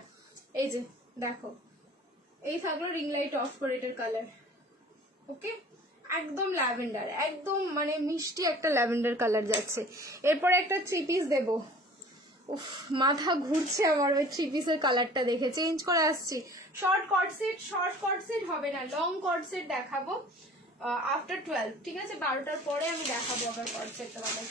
এই যে দেখো, এই থাকলো রিং লাইট অফ করে এটার কালার। ওকে, একদম ল্যাভেন্ডার, একদম মানে মিষ্টি একটা ল্যাভেন্ডার কালার যাচ্ছে। এরপরে একটা 3 পিস দেবো। উফ, মাথা ঘুরছে আমার ওই 3 পিসের কালারটা দেখে, চেঞ্জ করে আসছি। শর্ট কট সেট হবে না, লং কট সেট দেখাবো আফটার 12, ঠিক আছে? 12টার পরে আমি দেখাবো আবার কট সেট তোমাদের।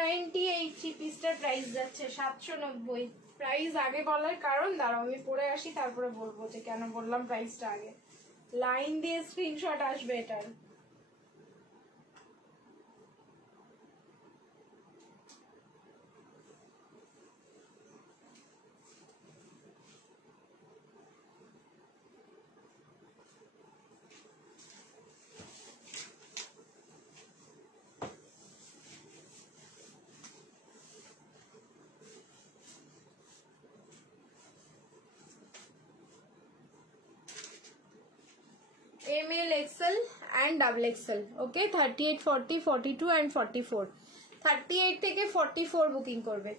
790 এই থ্রি পিসটার প্রাইস যাচ্ছে 790। প্রাইস আগে বলার কারণ দাঁড়াও আমি পরে আসি তারপরে বলবো যে কেন বললাম প্রাইসটা আগে। লাইন দিয়ে স্ক্রিনশট আসবে এটার। ML, XL and double XL, okay, 38, 40, 42 and 44। 38 থেকে 44 বুকিং করবে।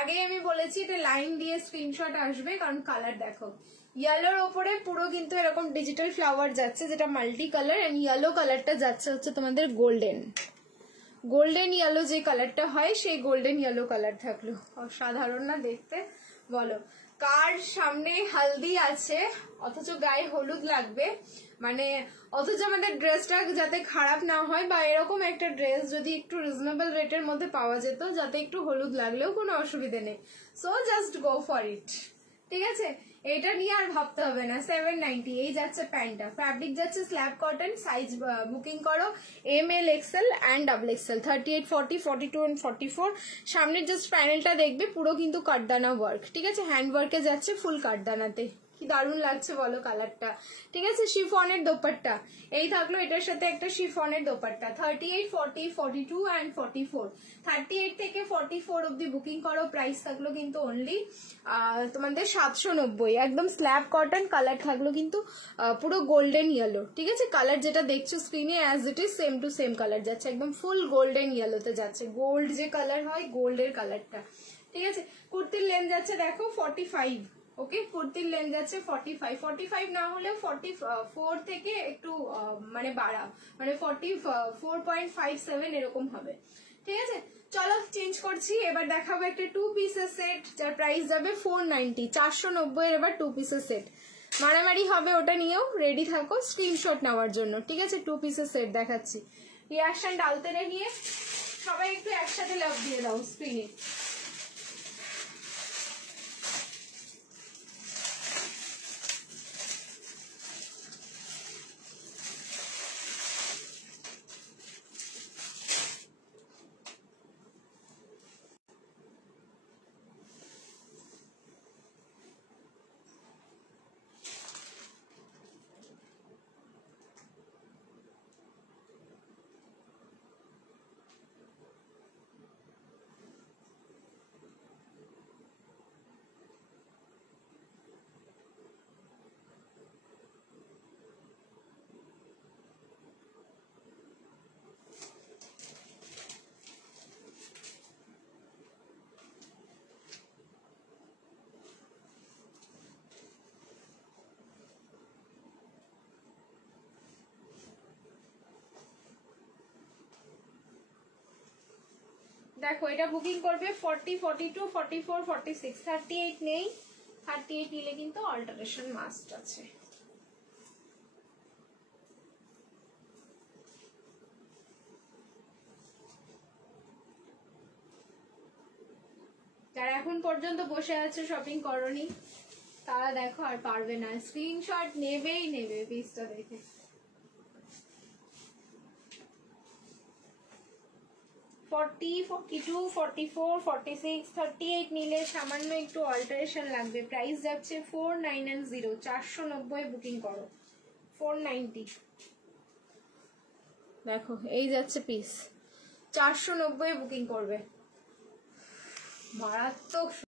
আগে আমি বলেছি এটা লাইন দিয়ে স্ক্রিনশট আসবে কারণ কালার দেখো ইয়েলোর ওপরে পুরো কিন্তু এরকম ডিজিটাল ফ্লাওয়ার যাচ্ছে যেটা মাল্টি কালার, এন্ড ইয়েলো কালারটা যাচ্ছে হচ্ছে তোমাদের গোল্ডেন ইয়েলো যে কালারটা হয় সেই গোল্ডেন ইয়েলো কালার থাকলো। অসাধারণ না দেখতে বলো? কার সামনে হালদি আছে অথচ গায়ে হলুদ লাগবে, মানে অথচ আমাদের ড্রেসটা যাতে খারাপ না হয়, বা এরকম একটা ড্রেস যদি একটু রিজনেবল রেটের মধ্যে পাওয়া যেত যাতে একটু হলুদ লাগলেও কোনো অসুবিধা নেই। So just go for it, ঠিক আছে? এটা নিয়ে আর ভাবতে হবে না। 790 এই যাচ্ছে প্যান্টটা, ফ্যাব্রিক যাচ্ছে স্ল্যাব কটন, সাইজ বুকিং করো ML, XL and double XL, 38, 40, 42 and 44। সামনের জাস্ট প্যানেলটা দেখবে পুরো কিন্তু কাঠদানা ওয়ার্ক, ঠিক আছে? হ্যান্ড ওয়ার্কে যাচ্ছে ফুল কাঠদানাতে, কি দারুণ লাগছে বলো কালারটা, ঠিক আছে? শিফনের দোপাট্টা এই থাকলো, এটার সাথে একটা শিফনের দোপাট্টা। 38, 40, 42 and 44। 38 থেকে 44 অব্দি বুকিং করো। প্রাইস থাকলো কিন্তু অনলি তোমাদের 790। একদম স্ল্যাব কটন, কালার থাকলো কিন্তু পুরো গোল্ডেন ইয়েলো, ঠিক আছে? কালার যেটা দেখছো স্ক্রিনে as it is same to same colour যাচ্ছে, একদম ফুল গোল্ডেন ইয়েলোতে যাচ্ছে, গোল্ড যে কালার হয় গোল্ডের কালারটা, ঠিক আছে? কুর্তির লেন্থ যাচ্ছে দেখো 45, ওকে? কুর্তির লেন্থ যাচ্ছে 45, 45 না হলেও 44 থেকে একটু মানে বাড়া, মানে 44.57 এরকম হবে, ঠিক আছে? চলো চেঞ্জ করছি, এবার দেখাবো একটা 2 পিসের সেট যার প্রাইস যাবে 490, 490 এর এবার 2 পিসের সেট। মারামারি হবে ওটা নিয়েও, রেডি থাকো স্ক্রিনশট নেওয়ার জন্য, ঠিক আছে? 2 পিসের সেট দেখাচ্ছি। রিয়াকশন ডালতে নিয়ে সবাই একটু একসাথে লাভ দিয়ে দাও স্ক্রিনে। দেখো এটা বুকিং করবে 40, 42, 44, 46, 38 নেই। 38 নিলে কিন্তু অল্টারেশন মাস্ট আছে। যারা এখন পর্যন্ত বসে আছে শপিং করনি তারা দেখো আর পারবে না, স্ক্রিনশট নেবেই নেবে পিসটা দেখে। ফর্টি, 42, 44, 46, 38 নিলে সামান্য একটু অল্টারেশন লাগবে। প্রাইস যাচ্ছে 490, 490 বুকিং করো, 490। দেখো এই যাচ্ছে পিস, 490 বুকিং করবে। মারাত্মক।